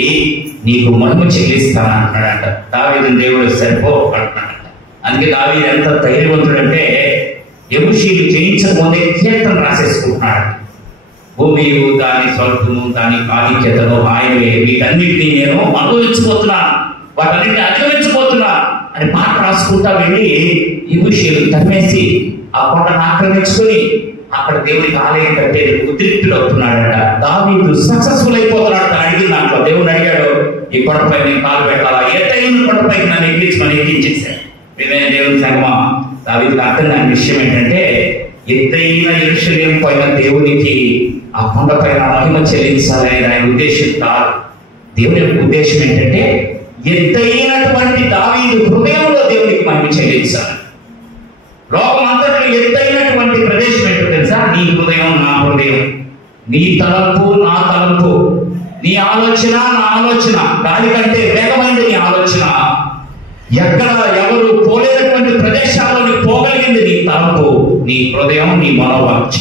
నీకు మహిమ చెల్లిస్తాను అంటున్నాడంట. దావీదు దేవుడు సరిపో అంటున్నాడంట. అందుకే దావీదు ఎంత ధైర్యవంతుడంటే యెబూసీయులు జయించకముందే కీర్తన రాసేసుకుంటున్నాడు. భూమియు దాని స్వల్పము దాని ఆధిక్యతను ఆయనవే, వీటన్నిటినీ నేను అనుభవించబోతున్నాను, వాటన్నిటిని అధిగమించబోతున్నాను అని పాట రాసుకుంటా వెళ్ళి యెబూసీయులు తరిమేసి ఆ కొండను ఆక్రమించుకొని అక్కడ దేవునికి ఆలయం కట్టే ఉద్రిక్తుడు అవుతున్నాడట. దావీదు సక్సెస్ఫుల్ అయిపోతున్నాడు. అడిగిన దాంట్లో దేవుడు అడిగాడు, ఈ కొండపై నేను కాలు పెట్టాలా, ఎత్తైన కొండపైకి నన్ను ఎక్కించమని ఎక్కించేశాడు. వినయ దేవుని సంగమా, దావీదుకు అర్థం కాని విషయం ఏంటంటే ఎత్తైన యెరూషలేము పైన దేవునికి ఆ కొండ పైన మహిమ చెల్లించాలని ఆయన ఉద్దేశం కాదు. దేవుని యొక్క ఉద్దేశం ఏంటంటే ఎత్తైనటువంటి దావీదు హృదయంలో దేవునికి మహిమ చెల్లించాలి. లోకం అంతట్లో ఎత్తైనటువంటి ప్రదేశం ఏంటో తెలుసా? నీ హృదయం నా హృదయం, నీ తలంపు నా తలంపు, నీ ఆలోచన నా ఆలోచన, దాని కంటే వేగమైనది నీ ఆలోచన. ఎక్కడ ఎవరు పోలేనటువంటి ప్రదేశాల్లోని పోగలిగింది నీ తలంపు, నీ హృదయం, నీ మనోవాంఛ.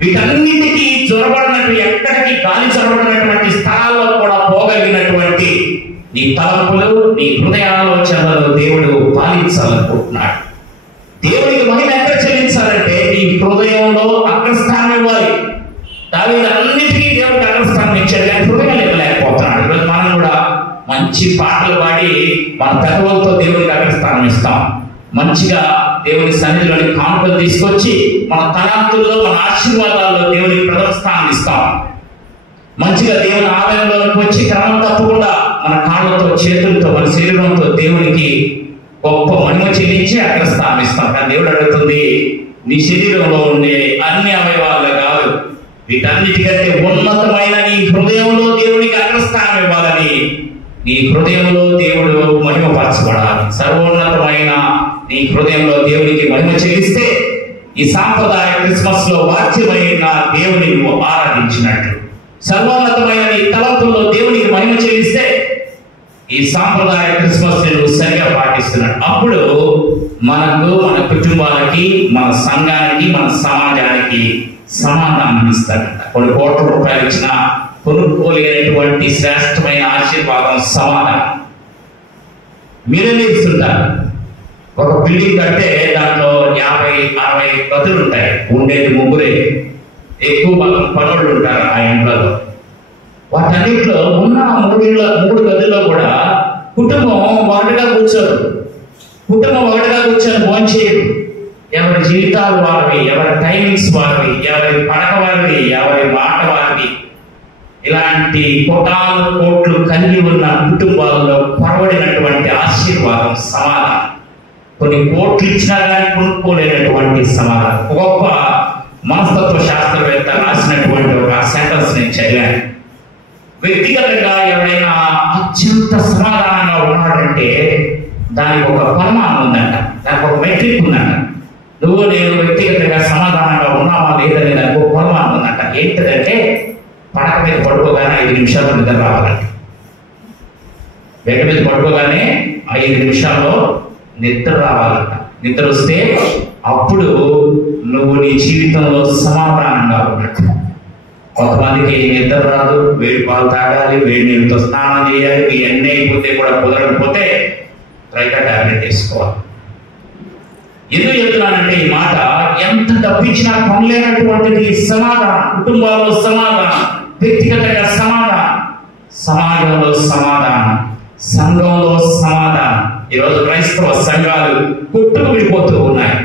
వీటన్నిటికీ చొరబడినట్టు ఎక్కడికి గాలి చొరబడినటువంటి స్థలాల్లో కూడా పోగలిగినటువంటి నీ తలంపులు, నీ హృదయ ఆలోచనలను దేవుడు పాలించాలనుకుంటున్నాడు. దేవుడికి మహిమ ఎక్కడ చెల్లించాలంటే నీ హృదయంలో అగ్రస్థానం ఇవ్వాలి. దావీదు అన్నిటికీ దేవుడికి అగ్రస్థానం ఇచ్చాడు, కానీ హృదయం ఇవ్వలేకపోతున్నాడు. ఈరోజు మనం కూడా మంచి పాటలు పాడి మన పెదవులతో దేవుడికి అగ్రస్థానం ఇస్తాం. మంచిగా దేవుని సన్నిధిలోని కానుకలు తీసుకొచ్చి మన తలాంతుల్లో, మన ఆశీర్వాదాల్లో దేవునికి ప్రథమ స్థానం ఇస్తాం. మంచిగా దేవుని ఆలయంలోకి వచ్చి క్రమం తప్పకుండా మన కాళ్ళతో, చేతులతో, మన శరీరంతో దేవునికి గొప్ప మహిమ చెల్లించి అగ్రస్థానం ఇస్తాం. కానీ దేవుడు అడుగుతుంది, నీ శరీరంలో ఉండే అన్ని అవయవాలు కాదు, వీటన్నిటికంటే ఉన్నతమైన నీ హృదయంలో దేవునికి అగ్రస్థానం ఇవ్వాలని. నీ హృదయంలో దేవుడు మహిమపరచబడాలి. సర్వోన్నతమైన నీ హృదయంలో దేవునికి మహిమ చెల్లిస్తే ఈ సాంప్రదాయ క్రిస్మస్ లో వాక్యమైన దేవుని నువ్వు ఆరాధించినట్లు, సర్వోన్నతమైన నీ తలంపుల్లో దేవునికి మహిమ చెల్లిస్తే ఈ సాంప్రదాయ క్రిస్మస్ నువ్వు సరిగా పాటిస్తున్నాడు. అప్పుడు మనకు, మన కుటుంబాలకి, మన సంఘానికి, మన సమాజానికి సమాధానం ఇస్తాడంట. కొన్ని కోట్ల రూపాయలు ఇచ్చిన కొనుక్కోలేనటువంటి శ్రేష్టమైన ఆశీర్వాదం సమాధానం. మీరేమి ఇస్తుంటారు? ఒక బిల్డింగ్ కట్టే దాంట్లో 50-60 గదులు ఉంటాయి, ఉండేది ముగ్గురే, ఎక్కువ భాగం పనులు ఉంటారు ఆ ఇంట్లో. వాటన్నిటిలో ఉన్న 3 గదుల్లో కూడా కుటుంబం ఒకటిగా కూర్చోరు. కుటుంబం ఒకటిగా కూర్చొని భోంచేయరు. ఎవరి జీవితాలు వారివి, ఎవరి టైమింగ్స్ వారివి, ఎవరి పడక వారివి, ఎవరి మాట వారివి. ఇలాంటి కోటాను కోట్లు కలిగి ఉన్న కుటుంబాల్లో పొరబడినటువంటి ఆశీర్వాదం సమాధానం. కొన్ని కోట్లు ఇచ్చినా కానీ కొనుక్కోలేనటువంటి సమాధానం. గొప్ప మనస్తత్వ శాస్త్రవేత్త రాసినటువంటి ఒక సెంటెన్స్ నేను చదివాను. వ్యక్తిగతంగా ఎవరైనా అత్యంత సమాధానంగా ఉన్నాడంటే దానికి ఒక పరిమాణం ఉందంట, దానికి ఒక మెట్రిక్ ఉందంట. నువ్వు నేను వ్యక్తిగతంగా సమాధానంగా ఉన్నావా లేదని దానికి ఒక పరిమాణం ఉందంట. ఏంటిదంటే పడక మీద పడుకోగానే 5 నిమిషాలు నిద్ర రావాలంట. బెడ్ మీద పడుకోగానే 5 నిమిషాల్లో నిద్ర రావాలంట. నిద్ర వస్తే అప్పుడు నువ్వు నీ జీవితంలో సమాధానంగా ఉన్నట్టు. కొంతమందికి నిద్ర రాదు, వేడి పాలు తాగాలి, వేడి నీళ్ళతో స్నానం చేయాలి, ఇవన్నీ అయిపోతే కూడా కుదరకపోతే రైతా టాబ్లెట్ వేసుకోవాలి. ఎందుకు చెప్తున్నానంటే ఈ మాట, ఎంత డబ్బిచ్చినా కొనలేనటువంటిది సమాధానం. కుటుంబాల్లో సమాధానం, వ్యక్తిగతంగా సమాధానం, సమాజంలో సమాధానం, సంఘంలో సమాధానం. ఈరోజు క్రైస్తవ సంఘాలు కొట్టుకు విడిపోతూ ఉన్నాయి.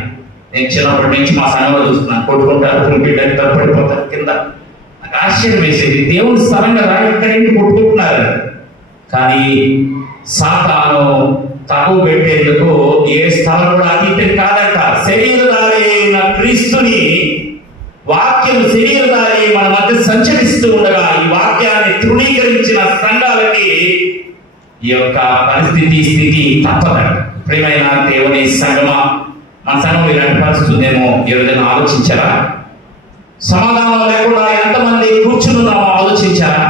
నేను చిన్నప్పటి నుంచి మా సంఘంలో చూస్తున్నాను, కొట్టుకుంటారు, బిడ్డలు తప్పడిపోతారు కింద. నాకు ఆశ్చర్యం వేసేది, దేవుని స్థలం కదా, ఇక్కడేంటి కొట్టుకుంటున్నారు. కానీ సాతాను తక్కువ పెట్టేందుకు ఏ స్థలం కూడా అతీతం కాదంట. శరీరధారి అయిన క్రీస్తుని, వాక్యం శరీరధారి మన మధ్య సంచరిస్తూ ఉండగా ఈ వాక్యాన్ని తృణీకరించిన సంఘాలకి ఈ యొక్క పరిస్థితి, స్థితి తప్పదంట. ప్రియమైన దేవుని సంఘమా, మన సంఘం ఇలాంటి పరిస్థితి ఉందేమో ఈ విధంగా ఆలోచించారా? సమాధానం లేకుండా ఎంతమంది కూర్చున్నామో ఆలోచించారా?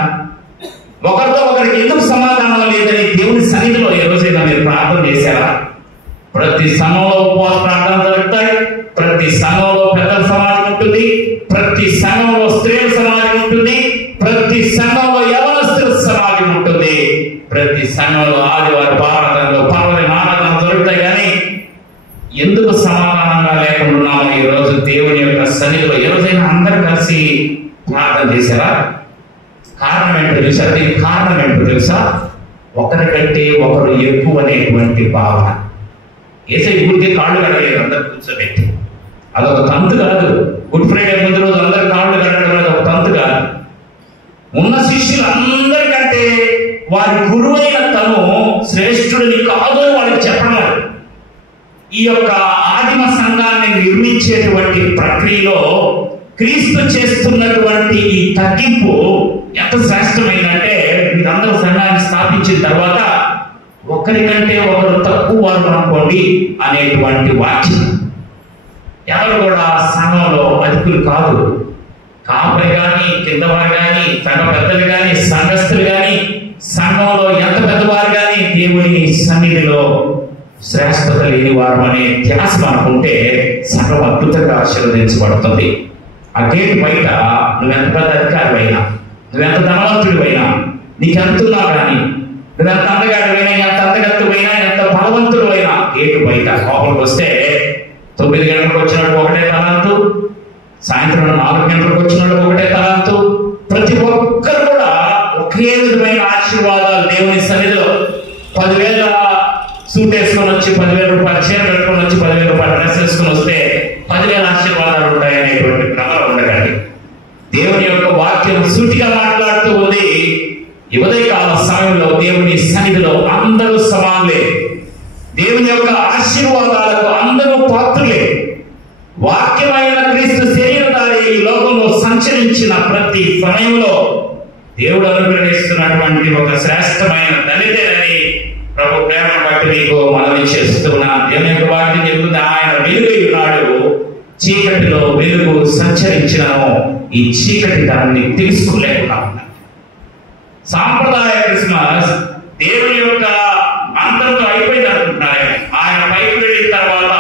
ఉంటుంది, ప్రతి సంఘంలో యవనస్తుల సమాజం ఉంటుంది, ప్రతి సంఘంలో ఆదివారం ఆరాధనలో పర్వదిన ఆరాధన దొరుకుతాయి. కానీ ఎందుకు సమాధానంగా లేకుండా ఉన్నాము? ఈ రోజు దేవుని యొక్క సన్నిధిలో ఏ రోజైనా అందరూ కలిసి ప్రార్థన చేశారా? కారణం ఏంటో తెలుసా? దీనికి కారణం ఏంటో తెలుసా? ఒకరికంటే ఒకరు ఎక్కువ అనేటువంటి భావన. ఏసై గుడికి కాళ్ళు కడగలేదు అందరు కూర్చోబెట్టి, అదొక తంతు కాదు. గుడ్ ఫ్రైడే ముందు రోజు అందరు కాళ్ళు కడగడం అనేది ఒక తంతు కాదు. ఉన్న శిష్యులు అందరికంటే వారి గురువైన తను శ్రేష్ఠుడిని కాదు అని వాళ్ళకి చెప్పడం. ఈ యొక్క ఆదిమ సంఘాన్ని నిర్మించేటువంటి ప్రక్రియలో క్రీస్తు చేస్తున్నటువంటి ఈ తగ్గింపు ఎంత శ్రేష్టమైందంటే, మీరందరూ సంఘాన్ని స్థాపించిన తర్వాత ఒకరికంటే ఒకరు తక్కువ వారు అనుకోండి అనేటువంటి వాక్యం. ఎవరు కూడా సంఘంలో అధికులు కాదు. కాపరి కానీ, కిందవారు కానీ, సంఘ పెద్దలు కానీ, సంఘస్థులు కానీ, సంఘంలో ఎంత పెద్దవారు కానీ దేవుని సన్నిధిలో శ్రేష్టత లేని వారు అనే ధ్యాసం అనుకుంటే సంఘం అద్భుతంగా ఆశీర్వదించబడుతుంది. ఆ గేట్ బయట నువ్వెంత పెద్ద అధికారివైనా, నువ్వెంత ధనవంతుడివైనా, నీకెంతున్నా కానీ, నువ్వెంత అందగాడివైనా, ఎంత అందగత్తువైనా, ఎంత బలవంతుడివైనా, గేటు బయట లోపలికి వస్తే 9 గంటలకు వచ్చినట్టు ఒకటే తలాంతు, సాయంత్రం 4 గంటలకు వచ్చినట్టు ఒకటే తలాంతు. ప్రతి ఒక్కరు కూడా ఒకే విధమైన ఆశీర్వాదాలు దేవుని సన్నిధిలో. 10,000 సూట్ వేసుకొని వచ్చి 10,000 రూపాయలు చీర పెట్టుకొని వచ్చి 10,000 రూపాయలు డ్రెస్ వేసుకొని వస్తే 10,000 ఆశీర్వాదాలు ఉంటాయనేటువంటి క్రమం ఉండకండి. దేవుని యొక్క వాక్యం సూటిగా మాట్లాడుతూ ఉంది. ఈ ఉదయకాల సమయంలో దేవుని సన్నిధిలో అందరూ సమానులే. దేవుని యొక్క ఆశీర్వాదాలకు అందరూ పాత్రులే. వాక్యమైన క్రీస్తు శరీరధారి ఈ లోకంలో సంచరించిన ప్రతి సమయంలో దేవుడు అనుగ్రహిస్తున్నటువంటి ఒక శ్రేష్టమైన దళితేనని ప్రభు ప్రేమను బట్టి మీకు మనవి చేస్తున్నా. దేవుని యొక్క వాక్యం చెబుతుంది, ఆయన వెలుగై ఉన్నాడు, చీకటిలో వెలుగు సంచరించినను ఈ చీకటి దాన్ని తెలుసుకోలేకుండా ఉన్నా. సాంప్రదాయ క్రిస్మస్ దేవుని యొక్క అంతరంతో అయిపోయింది అనుకుంటున్నారు. ఆయన పైకి వెళ్ళిన తర్వాత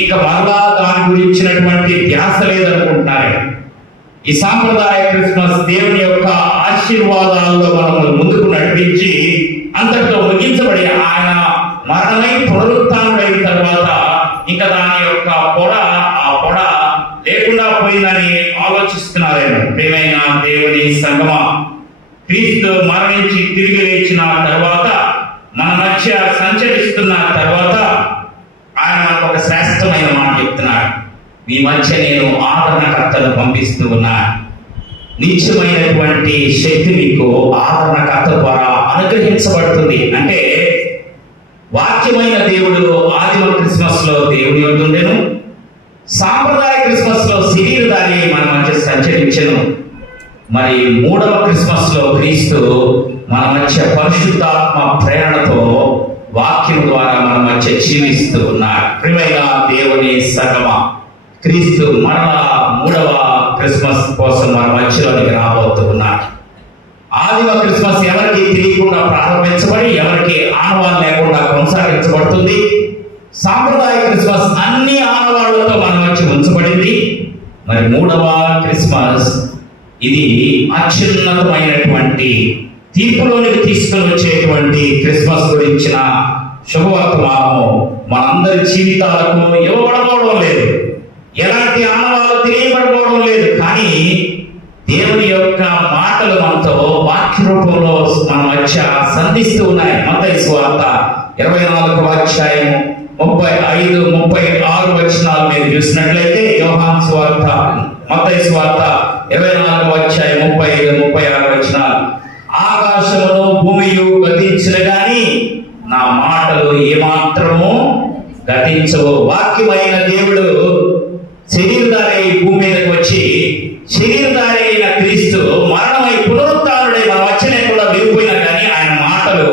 ఇంకా మరలా దాని గురించినటువంటి ధ్యాస లేదనుకుంటున్నారు. ఈ సాంప్రదాయ క్రిస్మస్ దేవుని యొక్క ఆశీర్వాదాల్లో మనము ముందుకు నడిపించి అంతటితో ముగించబడి ఆయన మరణమై పునరుత్థానుడైన తర్వాత ఇంకా దాని యొక్క ఆ పొడ లేకుండా పోయిందని ఆలోచిస్తున్నారేమో. ప్రియమైన దేవుని సంగమా, క్రీస్తు మరణించి తిరిగి లేచిన తర్వాత మన మధ్య సంచరిస్తున్న తర్వాత ఆయన మనకు ఒక శ్రేష్టమైన మాట చెప్తున్నాడు. మీ మధ్య నేను ఆదరణకర్తను పంపిస్తూ ఉన్నా. నిత్యమైనటువంటి శక్తి మీకు ఆదరణకర్త ద్వారా అనుగ్రహించబడుతుంది. అంటే వాక్యమైన దేవుడు ఆదిమ క్రిస్మస్ లో దేవుని ఉంటుండెను, సాంప్రదాయ క్రిస్మస్ లో శరీరధారి మన మధ్య సంచరించెను. మరి 3వ క్రిస్మస్ లో క్రీస్తు మన మధ్య పరిశుద్ధాత్మ ప్రేరణతో వాక్యం ద్వారా మన మధ్య జీవిస్తూ ఉన్నాడు. ప్రియమైన దేవుని సంగమా, క్రీస్తు మరలా 3వ క్రిస్మస్ కోసం మన మధ్యలోనికి రాబోతూ ఉన్నాడు. ఆదిమ క్రిస్మస్ ఎవరికి తెలియకుండా ప్రారంభించబడి ఎవరికి ఆనవాళ్ళు లేకుండా కొనసాగించబడుతుంది. సాంప్రదాయ క్రిస్మస్ అన్ని ఆనవాళ్లతో మన మధ్య ఉంచబడింది. మరి 3వ క్రిస్మస్ ఇది అత్యున్నతమైనటువంటి తీర్పులోనికి తీసుకొని వచ్చేటువంటి క్రిస్మస్ గురించిన శుభవర్తమానము మనందరి జీవితాలకు ఇవ్వబడబోవడం లేదు. ఎలాంటి ఆనవాళ్ళు తెలియబడబోవడం లేదు. కానీ దేవుని యొక్క మాటలు మనతో వాక్య రూపంలో మన మధ్య సంధిస్తూ ఉన్నాయి. మత్తయి సువార్త 24వ అధ్యాయము 35, 36 వచనాలు మీరు చూసినట్లయితే, యోహాను సువార్త, మత్తయి సువార్త 24వ అధ్యాయం 35, 36 వచనాలు. ఆకాశమును భూమియు గతించిన గాని నా మాటలు ఏమాత్రము గతించవు. వాక్యమైన దేవుడు శరీరధారి భూమి మీదకి వచ్చి శరీరధారి అయిన క్రీస్తు మరణమై పునరుత్థానుడై మన మధ్య లేకుండా వెళ్ళిపోయినా కానీ ఆయన మాటలు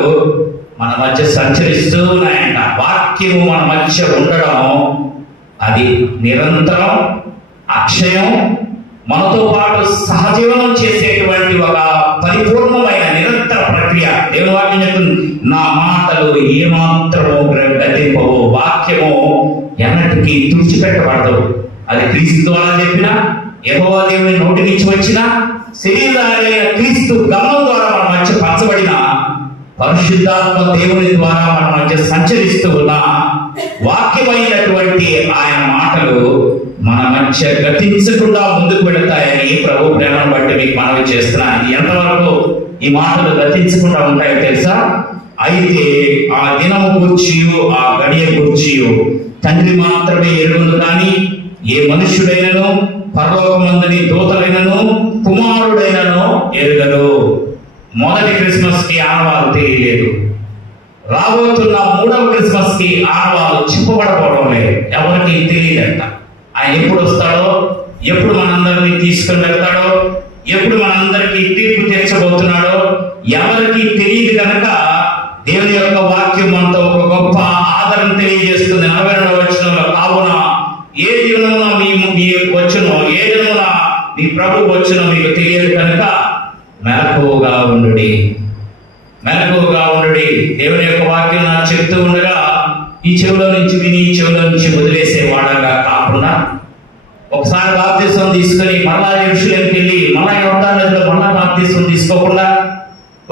మన మధ్య సంచరిస్తూ ఉన్నాయంట. వాక్యము మన మధ్య ఉండడం అది నిరంతరం, అక్షయం, మనతో పాటు సహజీవనం చేసేటువంటి ఒక పరిపూర్ణమైన నిరంతర ప్రక్రియ. దేవుని వాక్యం చెప్తుంది, నా మాటలు ఏమాత్రము గతింపవు. వాక్యము ఎన్నటికీ తుడిచిపెట్టబడదు. అది క్రీస్తు ద్వారా చెప్పినా, యెహోవా దేవుని నోటి నుంచి వచ్చినా, శరీరాలైన క్రీస్తు గమనం ద్వారా మన మధ్య పంచబడిన పరిశుద్ధాత్మ దేవుని ద్వారా మన మధ్య సంచరిస్తూ ఉన్న వాక్యమైనటువంటి ఆయన మాటలు మన మధ్య గతించకుండా ముందుకు వెళతాయని ప్రభు ప్రేమను బట్టి మీకు మనవి చేస్తున్నాను. ఎంతవరకు ఈ మాటలు గతించకుండా ఉంటాయో తెలుసా? అయితే ఆ దినము గూర్చియు ఆ గడియ గూర్చియు తండ్రి మాత్రమే ఎరుగును, కానీ ఏ మనుష్యుడైనను పరలోకమందుని దూతలైనను కుమారుడైనను ఎరుగరు. మొదటి క్రిస్మస్ కి ఆనవాలు తెలియలేదు, రాబోతున్న మూడవ క్రిస్మస్ కి ఆనవాలు చెప్పబడకపోవడం లేదు, ఎవరికి తెలియదంట. ఆయన ఎప్పుడు వస్తాడో, ఎప్పుడు మనందరినీ తీసుకుని వెళ్తాడో, ఎప్పుడు మనందరికీ తీర్పు తీర్చబోతున్నాడో ఎవరికి తెలియదు కనుక దేవుని యొక్క వాక్యం మనతో ఒక గొప్ప ఆదరణ తెలియజేస్తుంది. 42వ వచనంలో, కావున ఏ దినమున మీ వచ్చునో, ఏ దినమున మీ ప్రభు వచ్చునో మీకు తెలియదు కనుక మెలకువగా ఉండుడి, మెలకువగా ఉండుడి. దేవుని యొక్క వాక్యం నాకు చెప్తూ ఉండగా ఈ చెవులో నుంచి విని ఈ చెవులో నుంచి వదిలేసే వాడగా కాకుండా, ఒకసారి బాప్తిసం తీసుకొని మళ్ళా యెరూషలేముకి వెళ్ళి మళ్ళా యోర్దాను నదిలో మళ్ళా బాప్తిసం తీసుకోకుండా,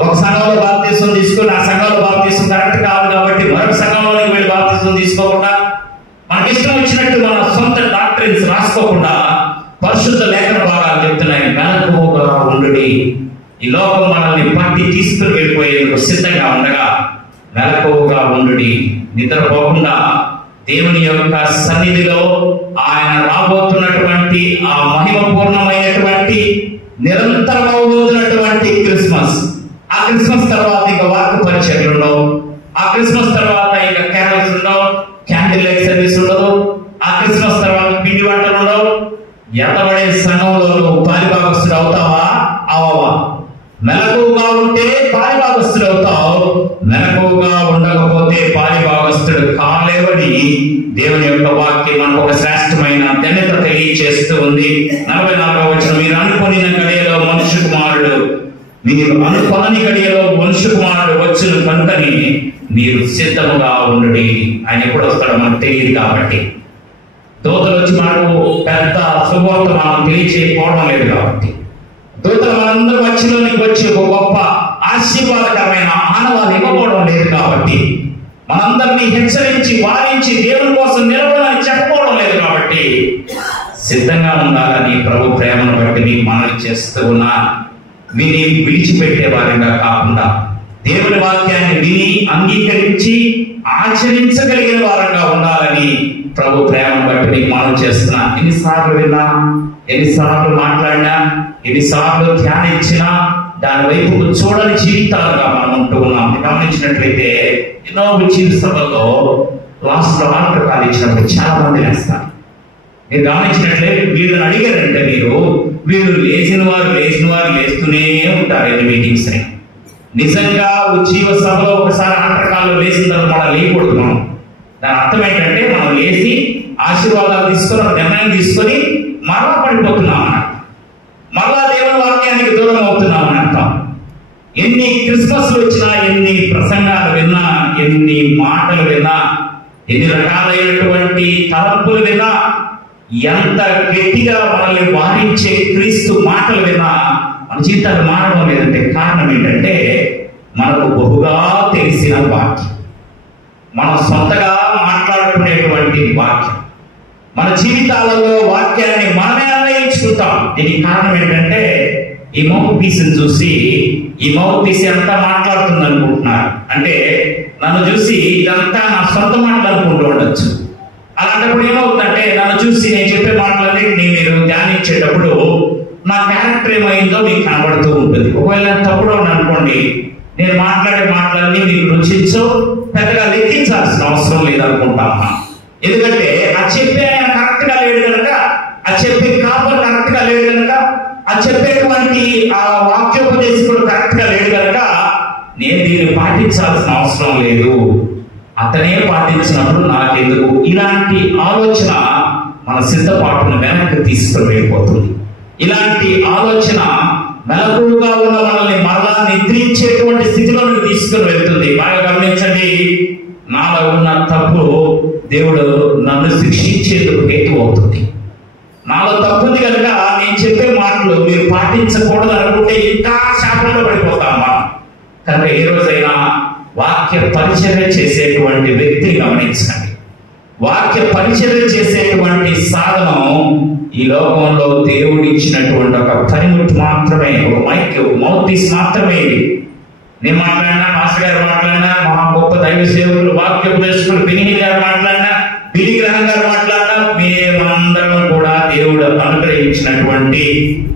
ఒక సంఘంలో బాప్తిసం తీసుకొని ఆ సంఘంలో బాప్తిసం కరెక్ట్ కాదు కాబట్టి మరొక సంఘంలోకి వెళ్ళి బాప్తిసం తీసుకోకుండా, మనకి ఇష్టం వచ్చినట్టు మన సొంత డాక్టరీన్స్ రాసుకోకుండా పరిశుద్ధ లేఖన భాగాలు చెప్తున్నాయి. మెలకువగా ఉండుడి. ఈ లోకం మనల్ని పట్టి తీసుకుని వెళ్ళిపోయేందుకు సిద్ధంగా ఉండగా మెలకువగా ఉండుడి. నిద్రపోకుండా దేవుని యొక్క సన్నిధిలో ఆయన రాబోతున్నటువంటి ఆ మహిమపూర్ణమైనటువంటి నిరంతరమవుతున్నటువంటి క్రిస్మస్, ఆ క్రిస్మస్ తర్వాత ఇంకా వాక్య పరిచర్యలు ఉండవు, ఆ క్రిస్మస్ తర్వాత ఇంకా క్యారల్స్ ఉండవు, క్యాండిల్ లైట్ సర్వీస్ ఉండదు, ఆ క్రిస్మస్ తర్వాత పిండి వంటలు ఉండవు. ఎంతబడే సంఘంలో నువ్వు పాలిభాగస్తుడు అవుతావా? అవవా? మెలకువగా ఉంటే పాలిభాగస్తుడు అవుతావు, మెలకువగా ఉండకపోతే పాలిభాగస్తుడు కాలేవని దేవుని యొక్క వాక్యం మనకు ఒక శ్రేష్టమైన ధన్యత తెలియచేస్తూ ఉంది. 44వ వచనం, మీరు అనుకుని గడియలో మనుష్య కుమారుడు, మీరు అనుకోని గడియలో మనుష్య కుమారుడు వచ్చును కనుకని మీరు సిద్ధముగా ఉండుడి. ఆయన ఎప్పుడు వస్తాడో మనకు తెలియదు కాబట్టి, దూతలు వచ్చి మనకు పెద్ద శుభవార్త మనం తెలియచేయకపోవడం లేదు కాబట్టి, దూతలు మనందరూ మధ్యలోనికి వచ్చి ఒక గొప్ప ఆశీర్వాదకరమైన ఆనవాలు ఇవ్వకపోవడం లేదు కాబట్టి, మనందరినీ హెచ్చరించి వారించి దేవుని కోసం నిలబడాలని చెప్పకపోవడం లేదు కాబట్టి సిద్ధంగా ఉండాలని ప్రభు ప్రేమను బట్టి మీకు మనవి చేస్తూ ఉన్నా. విని విడిచిపెట్టే వారిగా కాకుండా దేవుని వాక్యాన్ని విని అంగీకరించి ఆచరించగలిగిన వారంగా ఉండాలని ప్రభు ప్రేమను బట్టి మీకు మనవి చేస్తున్నా. ఎన్నిసార్లు విన్నా, ఎన్నిసార్లు మాట్లాడినా, ఎన్నిసార్లు ధ్యానించినా దాని వైపు చూడని జీవితాలుగా మనం ఉంటూ ఉన్నాం. గమనించినట్లయితే ఎన్నో చిరు సభల్లో లాస్ట్ లో ఆల్టర్ కాల్ ఇచ్చినప్పుడు చాలా మంది లేస్తారు. మీరు గమనించినట్లయితే వీళ్ళని అడిగారంటే వీళ్ళు లేచిన వారు లేస్తూనే ఉంటారు ఎన్ని మీటింగ్స్ ని. నిజంగా ఉజ్జీవ సభలో ఒకసారి ఆల్టర్ కాల్లో లేచిన తర్వాత మనం లేకూడదు. మనం దాని అర్థం ఏంటంటే మనం లేచి ఆశీర్వాదాలు తీసుకొని నిర్ణయం తీసుకొని మరలా పడిపోతున్నాం అన్నట్టు, మరలా దేవుని వాక్యానికి దూరం అవుతున్నాం అని అర్థం. ఎన్ని క్రిస్మస్లు వచ్చినా, ఎన్ని ప్రసంగాలు విన్నా, ఎన్ని మాటలు విన్నా, ఎన్ని రకాలైనటువంటి తలంపులు విన్నా, ఎంత గట్టిగా మనల్ని వారించే క్రీస్తు మాటలు విన్నా మన జీవితాలు మారడం లేదంటే కారణం ఏంటంటే మనకు బహుగా తెలిసిన వాక్యం, మనం సొంతగా మాట్లాడుకునేటువంటి వాక్యం, మన జీవితాలలో వాక్యాన్ని మనమే అన్వయించుకుంటాం. దీనికి కారణం ఏంటంటే ఈ మౌత్ పీస్ చూసి ఈ మౌత్ పీస్ ఎంత మాట్లాడుతుంది అనుకుంటున్నారు అంటే, నన్ను చూసి ఇదంతా నా సొంత మాటలు అనుకుంటూ ఉండొచ్చు. అలాంటప్పుడు ఏమవుతుందంటే నన్ను చూసి నేను చెప్పే మాటలన్నింటినీ మీరు ధ్యానించేటప్పుడు నా క్యారెక్టర్ ఏమైందో మీకు కనబడుతూ ఉంటుంది. ఒకవేళ తప్పుడు అనుకోండి, నేను మాట్లాడే మాటలన్నీ మీకు రుచించో పెద్దగా లెక్కించాల్సిన అవసరం లేదనుకుంటామా. ఎందుకంటే ఆ చెప్పే ఆయన కరెక్ట్ గా లేడు కనుక, ఆ చెప్పే కాపులు కరెక్ట్ గా లేడు కనుక, ఆ చెప్పేటువంటి ఆ వాక్యోపదేశకుడు కరెక్ట్ గా లేడు కనుక నేను దీన్ని పాటించాల్సిన అవసరం లేదు, అతనే పాటించినప్పుడు నాకెందుకు. ఇలాంటి ఆలోచన మన సిద్ధపాటును వెనక్కి తీసుకుని వెళ్ళిపోతుంది. ఇలాంటి ఆలోచన మెలకువగా ఉన్న మనల్ని మరలా నిద్రించేటువంటి స్థితిలోకి తీసుకుని వెళ్తుంది. బాగా గమనించండి, నాలో ఉన్న తప్పు దేవుడు నన్ను శిక్షించేందుకు హేతు అవుతుంది. నాలో తప్పుంది కనుక నేను చెప్పే మాటలు మీరు పాటించకూడదు అనుకుంటే ఇంకా శాపంలో పడిపోతామా. కనుక ఏ రోజైనా వాక్య పరిచర్య చేసేటువంటి వ్యక్తిని గమనించండి. వాక్య పరిచర్య చేసేటువంటి సాధనం ఈ లోకంలో దేవుడు ఇచ్చినటువంటి ఒక పనిముట్టు మాత్రమే, ఒక మైక్, మౌత్ పీస్ మాత్రమే. నేను మాట్లాడినా, మాస్టర్ గారు మాట్లాడినా, మా గొప్ప దైవ సేవకులు, వాక్య ఉపదేశకులు బిలిగి గారు మాట్లాడినా, బిలి గ్రహం గారు మాట్లాడినా, మేమందరం కూడా దేవుడు అనుగ్రహించినటువంటి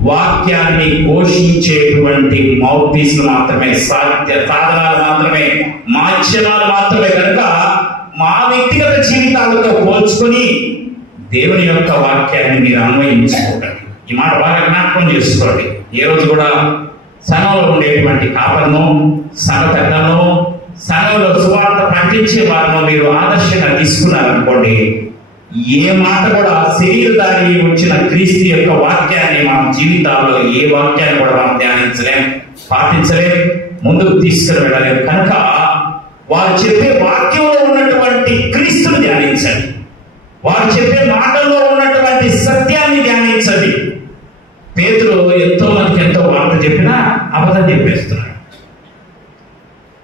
వాక్యాన్ని ఘోషించేటువంటి మౌత్ పీస్ మాత్రమే, సాధనాలు మాత్రమే, మాధ్యమాలు మాత్రమే. కనుక మా వ్యక్తిగత జీవితాలతో పోల్చుకొని దేవుని యొక్క వాక్యాన్ని మీరు అన్వయించుకోండి. ఈ మాట బాగా జ్ఞాపకం చేసుకోండి. ఏ రోజు కూడా సంఘంలో ఉండేటువంటి కాపర్ను, సంఘ పెద్దలను, సంఘంలో సువార్త ప్రకటించే వారిని మీరు ఆదర్శంగా తీసుకున్నారనుకోండి, ఏ మాట కూడా శరీరధారి వచ్చిన క్రీస్తు యొక్క వాక్యాన్ని మన జీవితాల్లో ఏ వాక్యాన్ని కూడా మనం ధ్యానించలేం, పాటించలేం, ముందుకు తీసుకుని వెళ్ళలేం. కనుక వారు చెప్పే వాక్యంలో ఉన్నటువంటి క్రీస్తుని ధ్యానించండి. వారు చెప్పే మాటల్లో ఉన్నటువంటి సత్యాన్ని ధ్యానించండి. పేతురు ఎంతో మందికి ఎంతో వార్త చెప్పినా అబద్ధం చెప్పేస్తున్నాడు.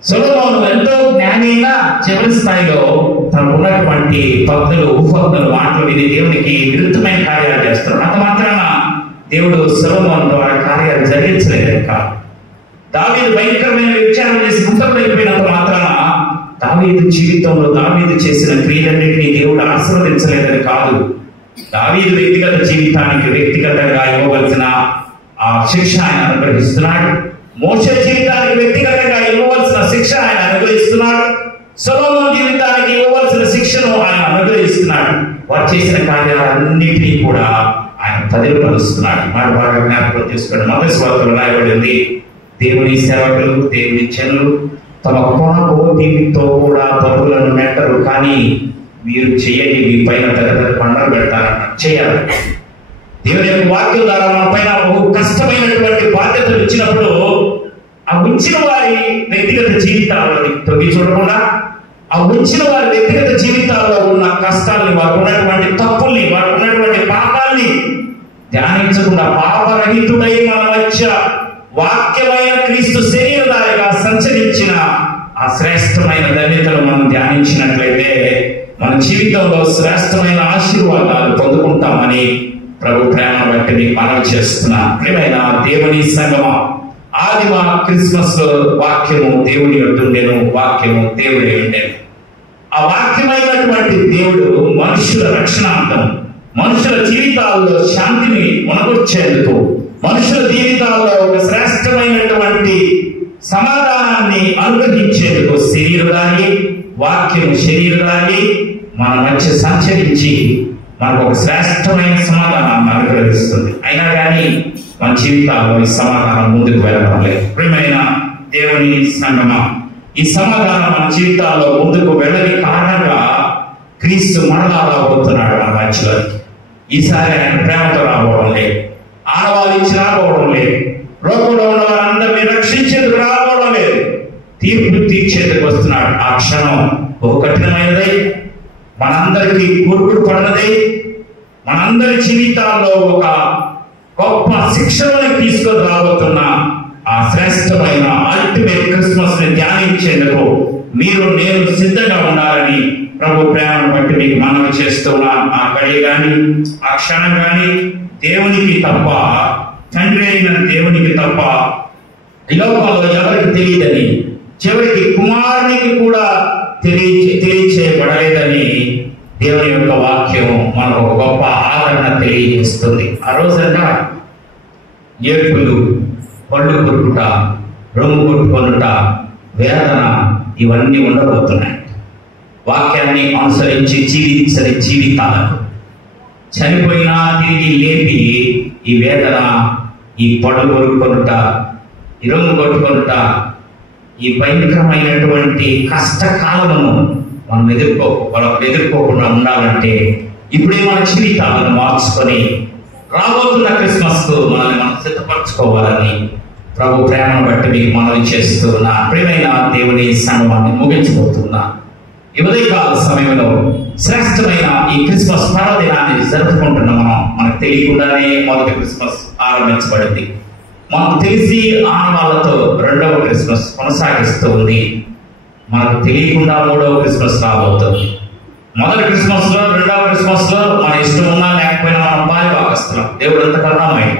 సొలొమోను ఎంతో జ్ఞానిగా చివరి స్థాయిలో తనకు ఉన్నటువంటి భక్తులు, ఉపభక్తులు మాటలు విని దేవునికి విరుద్ధమైన కార్యాలు చేస్తున్నాడు. అంత మాత్రాన దేవుడు సొలొమోను ద్వారా కార్యాలు జరిగించలేదు కాదు. దావీదు భయంకరమైన విచారణ చేసి హంతకుడైపోయినంత మాత్రాన దావీదు జీవితంలో దావీదు చేసిన క్రియలన్నింటినీ దేవుడు ఆశీర్వదించలేదని కాదు. దావీదు వ్యక్తిగత జీవితానికి వ్యక్తిగతంగా ఇవ్వవలసిన ఆ శిక్ష ఆయన అనుగ్రహిస్తున్నాడు. మోషే జీవితానికి వ్యక్తిగతంగా ఇవ్వవలసిన శిక్ష ఆయన అనుగ్రహిస్తున్నాడు. సొలొమోను జీవితానికి ఇవ్వవలసిన శిక్షను ఆయన అనుగ్రహిస్తున్నాడు. వారు చేసిన కార్యాలన్నింటినీ కూడా ఆయన పదిలపరుస్తున్నాడు. మాట బాగా జ్ఞాపకం చేసుకోండి. మొదటి స్వార్థలు రాయబడింది, దేవుని సేవకులు, దేవుని జనులు తమ కోటితో కూడా పరుగులను నెట్టరు, కానీ మీరు చేయండి, మీ పైన పెద్ద పెద్ద పంటలు పెడతారన్న చేయాలి. దేవుని యొక్క వాక్యం ద్వారా మన పైన కష్టమైనటువంటి బాధ్యతలు ఇచ్చినప్పుడు ఆ ఉంచిన వారి వ్యక్తిగత జీవితాలని తొంగి చూడకుండా, ఆ ఉంచిన వారి వ్యక్తిగత జీవితాల్లో ఉన్న కష్టాలని, వారు ఉన్నటువంటి తప్పుల్ని, వారు ఉన్నటువంటి పాపాల్ని ధ్యానించకుండా పాపరహితుడై మన మధ్య వాక్యమైన క్రీస్తు శరీరధారిగా సంచరించిన ఆ శ్రేష్టమైన ధన్యతలు మనం ధ్యానించినట్లయితే మన జీవితంలో శ్రేష్టమైన ఆశీర్వాదాలు పొందుకుంటామని ప్రభు ప్రేమను బట్టి మీకు మనవి చేస్తున్నా. ప్రియమైన దేవుని సంగమా, ఆదిమ క్రిస్మస్ వాక్యము దేవుని యొద్దుండెను, వాక్యము దేవుడే ఉండెను. ఆ వాక్యమైనటువంటి దేవుడు మనుషుల రక్షణార్థం, మనుషుల జీవితాల్లో శాంతిని ఉనగొచ్చేందుకు, మనుషుల జీవితాల్లో ఒక శ్రేష్టమైనటువంటి సమాధానాన్ని అనుగ్రహించేందుకు శరీరధారి, వాక్యము శరీరధారి మన మధ్య సంచరించి మనకు ఒక శ్రేష్టమైన సమాధానాన్ని అనుగ్రహిస్తుంది. అయినా కానీ మన జీవితాల్లో ఈ సమాధానం ముందుకు వెళ్ళడం లేదు. ప్రియమైన దేవుని సంగమా, ఈ సమాధానం మన జీవితాల్లో ముందుకు వెళ్ళని కారణంగా క్రీస్తు మరలా రాబోతున్నాడు మన మధ్యలోకి. ఈసారి ఆయన ప్రేమతో రాబోవడం లేదు, ఆడవాళ్ళించి రాబోవడం లేదు, లోకంలో ఉన్న వారందరినీ రక్షించేందుకు రాబోవడం లేదు, తీర్పు తీర్చేందుకు వస్తున్నాడు. ఆ క్షణం ఒక కఠినమైనది, మనందరికీ కూర్పుడు పడినది, మనందరి జీవితాల్లో ఒక గొప్ప శిక్షణని తీసుకొని రాబోతున్న ఆ శ్రేష్టమైన అల్టిమేట్ క్రిస్మస్ ని ధ్యానించేందుకు మీరు నేను సిద్ధంగా ఉండాలని ప్రభు ప్రేమను బట్టి మీకు మనవి చేస్తున్నాను. ఆ గడి గాని, ఆ క్షణం గాని దేవునికి తప్ప, తండ్రి అయిన దేవునికి తప్ప ఈ లోకంలో ఎవరికి తెలియదని, చివరికి కుమారునికి కూడా తెలియచేయబడలేదని దేవుని యొక్క వాక్యం మనకు ఒక గొప్ప ఆదరణ తెలియజేస్తుంది. ఆ రోజంతా ఏడుపులు, పళ్ళు కొట్టుట, రొమ్ము కొట్టుకొనుట, వేదన ఇవన్నీ ఉండబోతున్నాయి. వాక్యాన్ని అనుసరించి జీవించని జీవితాలకు చనిపోయినా తిరిగి లేపి ఈ వేదన, ఈ పళ్ళు కొట్టుకొనుట, ఈ రొమ్ము కొట్టుకొనుట, ఈ భయంకరమైనటువంటి కష్టకాలను మనం ఎదుర్కోకుండా ఉండాలంటే ఇప్పుడే మన జీవితాలను మార్చుకొని రాబోతున్న క్రిస్మస్ కు మనల్ని మనం సిద్ధపరచుకోవాలని ప్రభు ప్రేమను బట్టి మీకు మనవి చేస్తున్నా. ప్రియమైన దేవుని సంగమాన్ని ముగించబోతున్నా. ఈ ఉదయకాల సమయంలో శ్రేష్టమైన ఈ క్రిస్మస్ పర్వదినాన్ని జరుపుకుంటున్న మనకు తెలియకుండానే మొదటి క్రిస్మస్ ఆరంభించబడింది. మనకు తెలిసి ఆనవాళ్లతో రెండవ క్రిస్మస్ కొనసాగిస్తూ ఉంది. మనకు తెలియకుండా మూడవ క్రిస్మస్ రాబోతుంది. మొదటి క్రిస్మస్ లో రెండవ క్రిస్మస్ లో మన ఇష్టం ఉన్నా లేకపోయినా మనం పాలిభాగస్తున్నాం. దేవుడు ఎంత కరుణామయుడు.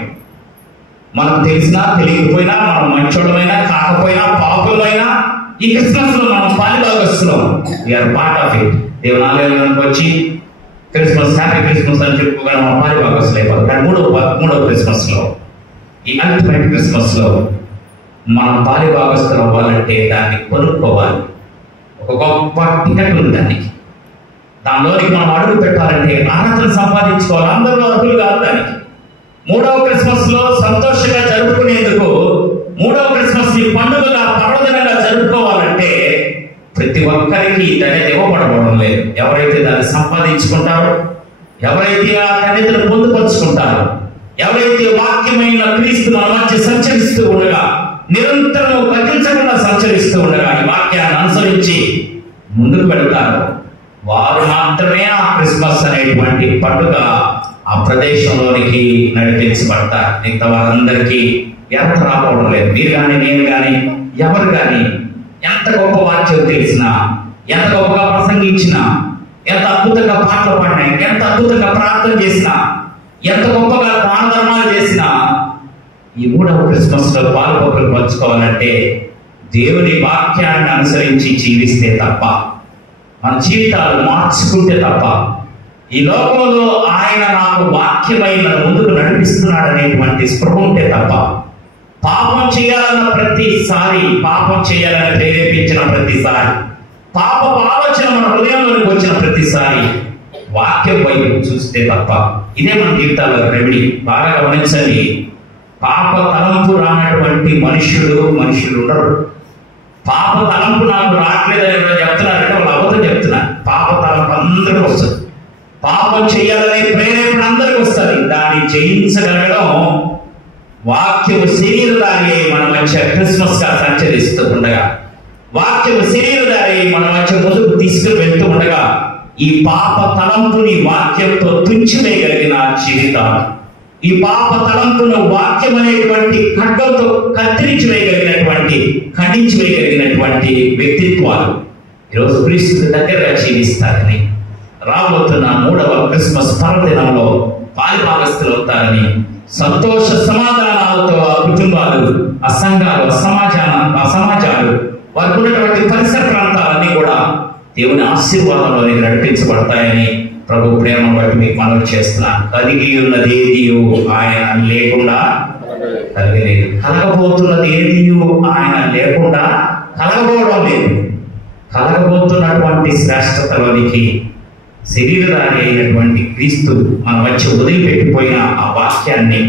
మనకు తెలిసినా తెలియకపోయినా, మనం మంచోడమైనా కాకపోయినా, పాపులమైనా ఈ క్రిస్మస్ లో మనం పాలిభాగస్తున్నాం. We are part of it. దేవుని ఆలయంలోకి వచ్చి క్రిస్మస్ హ్యాపీ క్రిస్మస్ అని చెప్పుకోగానే మనం పాలిభాగస్తులు అయిపోతాం. కానీ మూడవ క్రిస్మస్ లో, ఈ అల్టిమేట్ క్రిస్మస్ లో మనం పాలిభాగస్తులు అవ్వాలంటే దాన్ని కొనుక్కోవాలి. ఒక గొప్ప టికెట్ ఉంది దానికి. దానిలోనికి మనం అడుగు పెట్టాలంటే అర్హతను సంపాదించుకోవాలి. అందరూ అర్హులు కాదు దానికి. మూడవ క్రిస్మస్ లో సంతోషంగా జరుపుకునేందుకు, మూడవ క్రిస్మస్ ని పండుగగా పర్వదినంగా జరుపుకోవాలంటే ప్రతి ఒక్కరికి ధన్యత ఇవ్వబడడం లేదు. ఎవరైతే దాన్ని సంపాదించుకుంటారో, ఎవరైతే ఆ ధన్యతను పొందుపరుచుకుంటారో, ఎవరైతే వాక్యమైన క్రీస్తు మన మధ్య సంచరిస్తూ ఉండగా, నిరంతరం కదిలించకుండా సంచరిస్తూ ఉండగా, ఈ వాక్యాన్ని అనుసరించి ముందుకు వెళ్తారు, వారు మాత్రమే ఆ క్రిస్మస్ అనేటువంటి పండుగ ఆ ప్రదేశంలోనికి నడిపించబడతారు. మిగతా వారందరికీ ఎంత రావడం లేదు. మీరు కానీ, నేను కానీ, ఎవరు కానీ ఎంత గొప్ప వాక్యం తెలిసినా, ఎంత గొప్పగా ప్రసంగించినా, ఎంత అద్భుతంగా పాటలు పాడినా, ఎంత అద్భుతంగా ప్రార్థన చేసినా, ఎంత గొప్పగా దాన ధర్మాలు చేసినా, ఈ మూడవ క్రిస్మస్ లో పాలుపోకలు పంచుకోవాలంటే దేవుని వాక్యాన్ని అనుసరించి జీవిస్తే తప్ప, మన జీవితాలు మార్చుకుంటే తప్ప, ఈ లోకంలో ఆయన నాకు వాక్యమైన ముందుకు నడిపిస్తున్నాడు అనేటువంటి స్పృహ ఉంటే తప్ప, పాపం చేయాలన్న ప్రతిసారి, పాపం చేయాలని ప్రేరేపించిన ప్రతిసారి, పాప ఆలోచన మన హృదయంలోకి వచ్చిన ప్రతిసారి వాక్యం వైపు చూస్తే తప్ప, ఇదే మన జీవితాల్లో రెమెడీ. బాగా గమనించండి. పాప తలంపు రానటువంటి మనుషులు ఉండరు. పాప తలంపు నాకు రావట్లేదని చెప్తున్నారంటే వాళ్ళు అబద్ధం చెప్తున్నారు. పాప తలంపు అందరికీ వస్తుంది. పాపం చేయాలనే ప్రేరేపణ అందరికీ వస్తుంది. దాన్ని జయించగలగడం వాక్యము శరీరధారి మన మధ్య క్రిస్మస్ గా సంచరిస్తూ ఉండగా, వాక్యము శరీరధారి మన మధ్య ముందుకు తీసుకుని వెళ్తూ ఉండగా, ఈ పాప తలంపుని వాక్యంతో తుంచివేయగలిగిన జీవితాలు, ఈ పాప తలంపును వాక్యం అనేటువంటి ఖడ్గంతో కత్తిరించి ఖండించి వేయగలిగినటువంటి వ్యక్తిత్వాలు ఈరోజు క్రీస్తు దగ్గరగా జీవిస్తారని, రాబోతున్న మూడవ క్రిస్మస్ పర్వదినంలో పాలిభాగస్తులు అవుతారని, సంతోష సమాధానాలతో ఆ కుటుంబాలు, ఆ సంఘాలు, ఆ సమాజాలు, వారికి ఉన్నటువంటి పరిసర ప్రాంతాలన్నీ కూడా దేవుని ఆశీర్వాదంలోనికి నడిపించబడతాయని ప్రభు ప్రేమ బట్టి మీకు మనవి చేస్తున్నాను. కలిగి ఉన్నది ఏదియు ఆయన లేకుండా కలగలేదు, కలగబోతున్నది ఏదియు ఆయన లేకుండా కలగబోవడం లేదు. కలగబోతున్నటువంటి శ్రేష్టతలోనికి శరీరధారి అయినటువంటి క్రీస్తు మన మధ్య వదిలిపెట్టిపోయిన ఆ వాక్యాన్ని,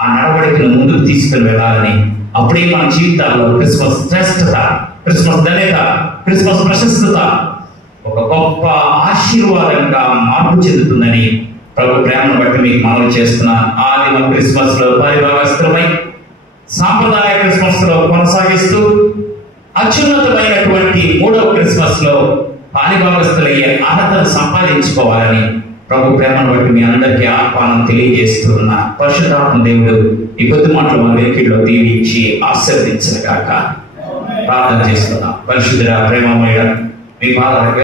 ఆ నడవడికను ముందుకు తీసుకుని వెళ్ళాలని, అప్పుడే మన జీవితాల్లో క్రిస్మస్ శ్రేష్టత, క్రిస్మస్ ధన్యత, క్రిస్మస్ ప్రశస్తత ఒక గొప్ప ఆశీర్వాదంగా మార్పు చెందుతుందని ప్రభు ప్రేమను బట్టి మీకు మనవి చేస్తున్నాను. ఆదిమ క్రిస్మస్ లో పాలిభాగస్తులమై, సాంప్రదాయ క్రిస్మస్ లో కొనసాగిస్తూ, అత్యున్నతమైనటువంటి మూడవ క్రిస్మస్ లో పాలిభాగస్తులయ్యే అర్హతను సంపాదించుకోవాలని ప్రభు ప్రేమను బట్టి మీ అందరికీ ఆహ్వానం తెలియజేస్తున్న పరిశుద్ధాత్మ దేవుడు ఈ కొద్ది మాటలు మన వెనుకల్లో దీవించి ఆశీర్వదించిన కాక ప్రార్థన చేస్తున్నాం. పరిశుద్ధుడా, ప్రేమమయుడా, మీ పాదాలకు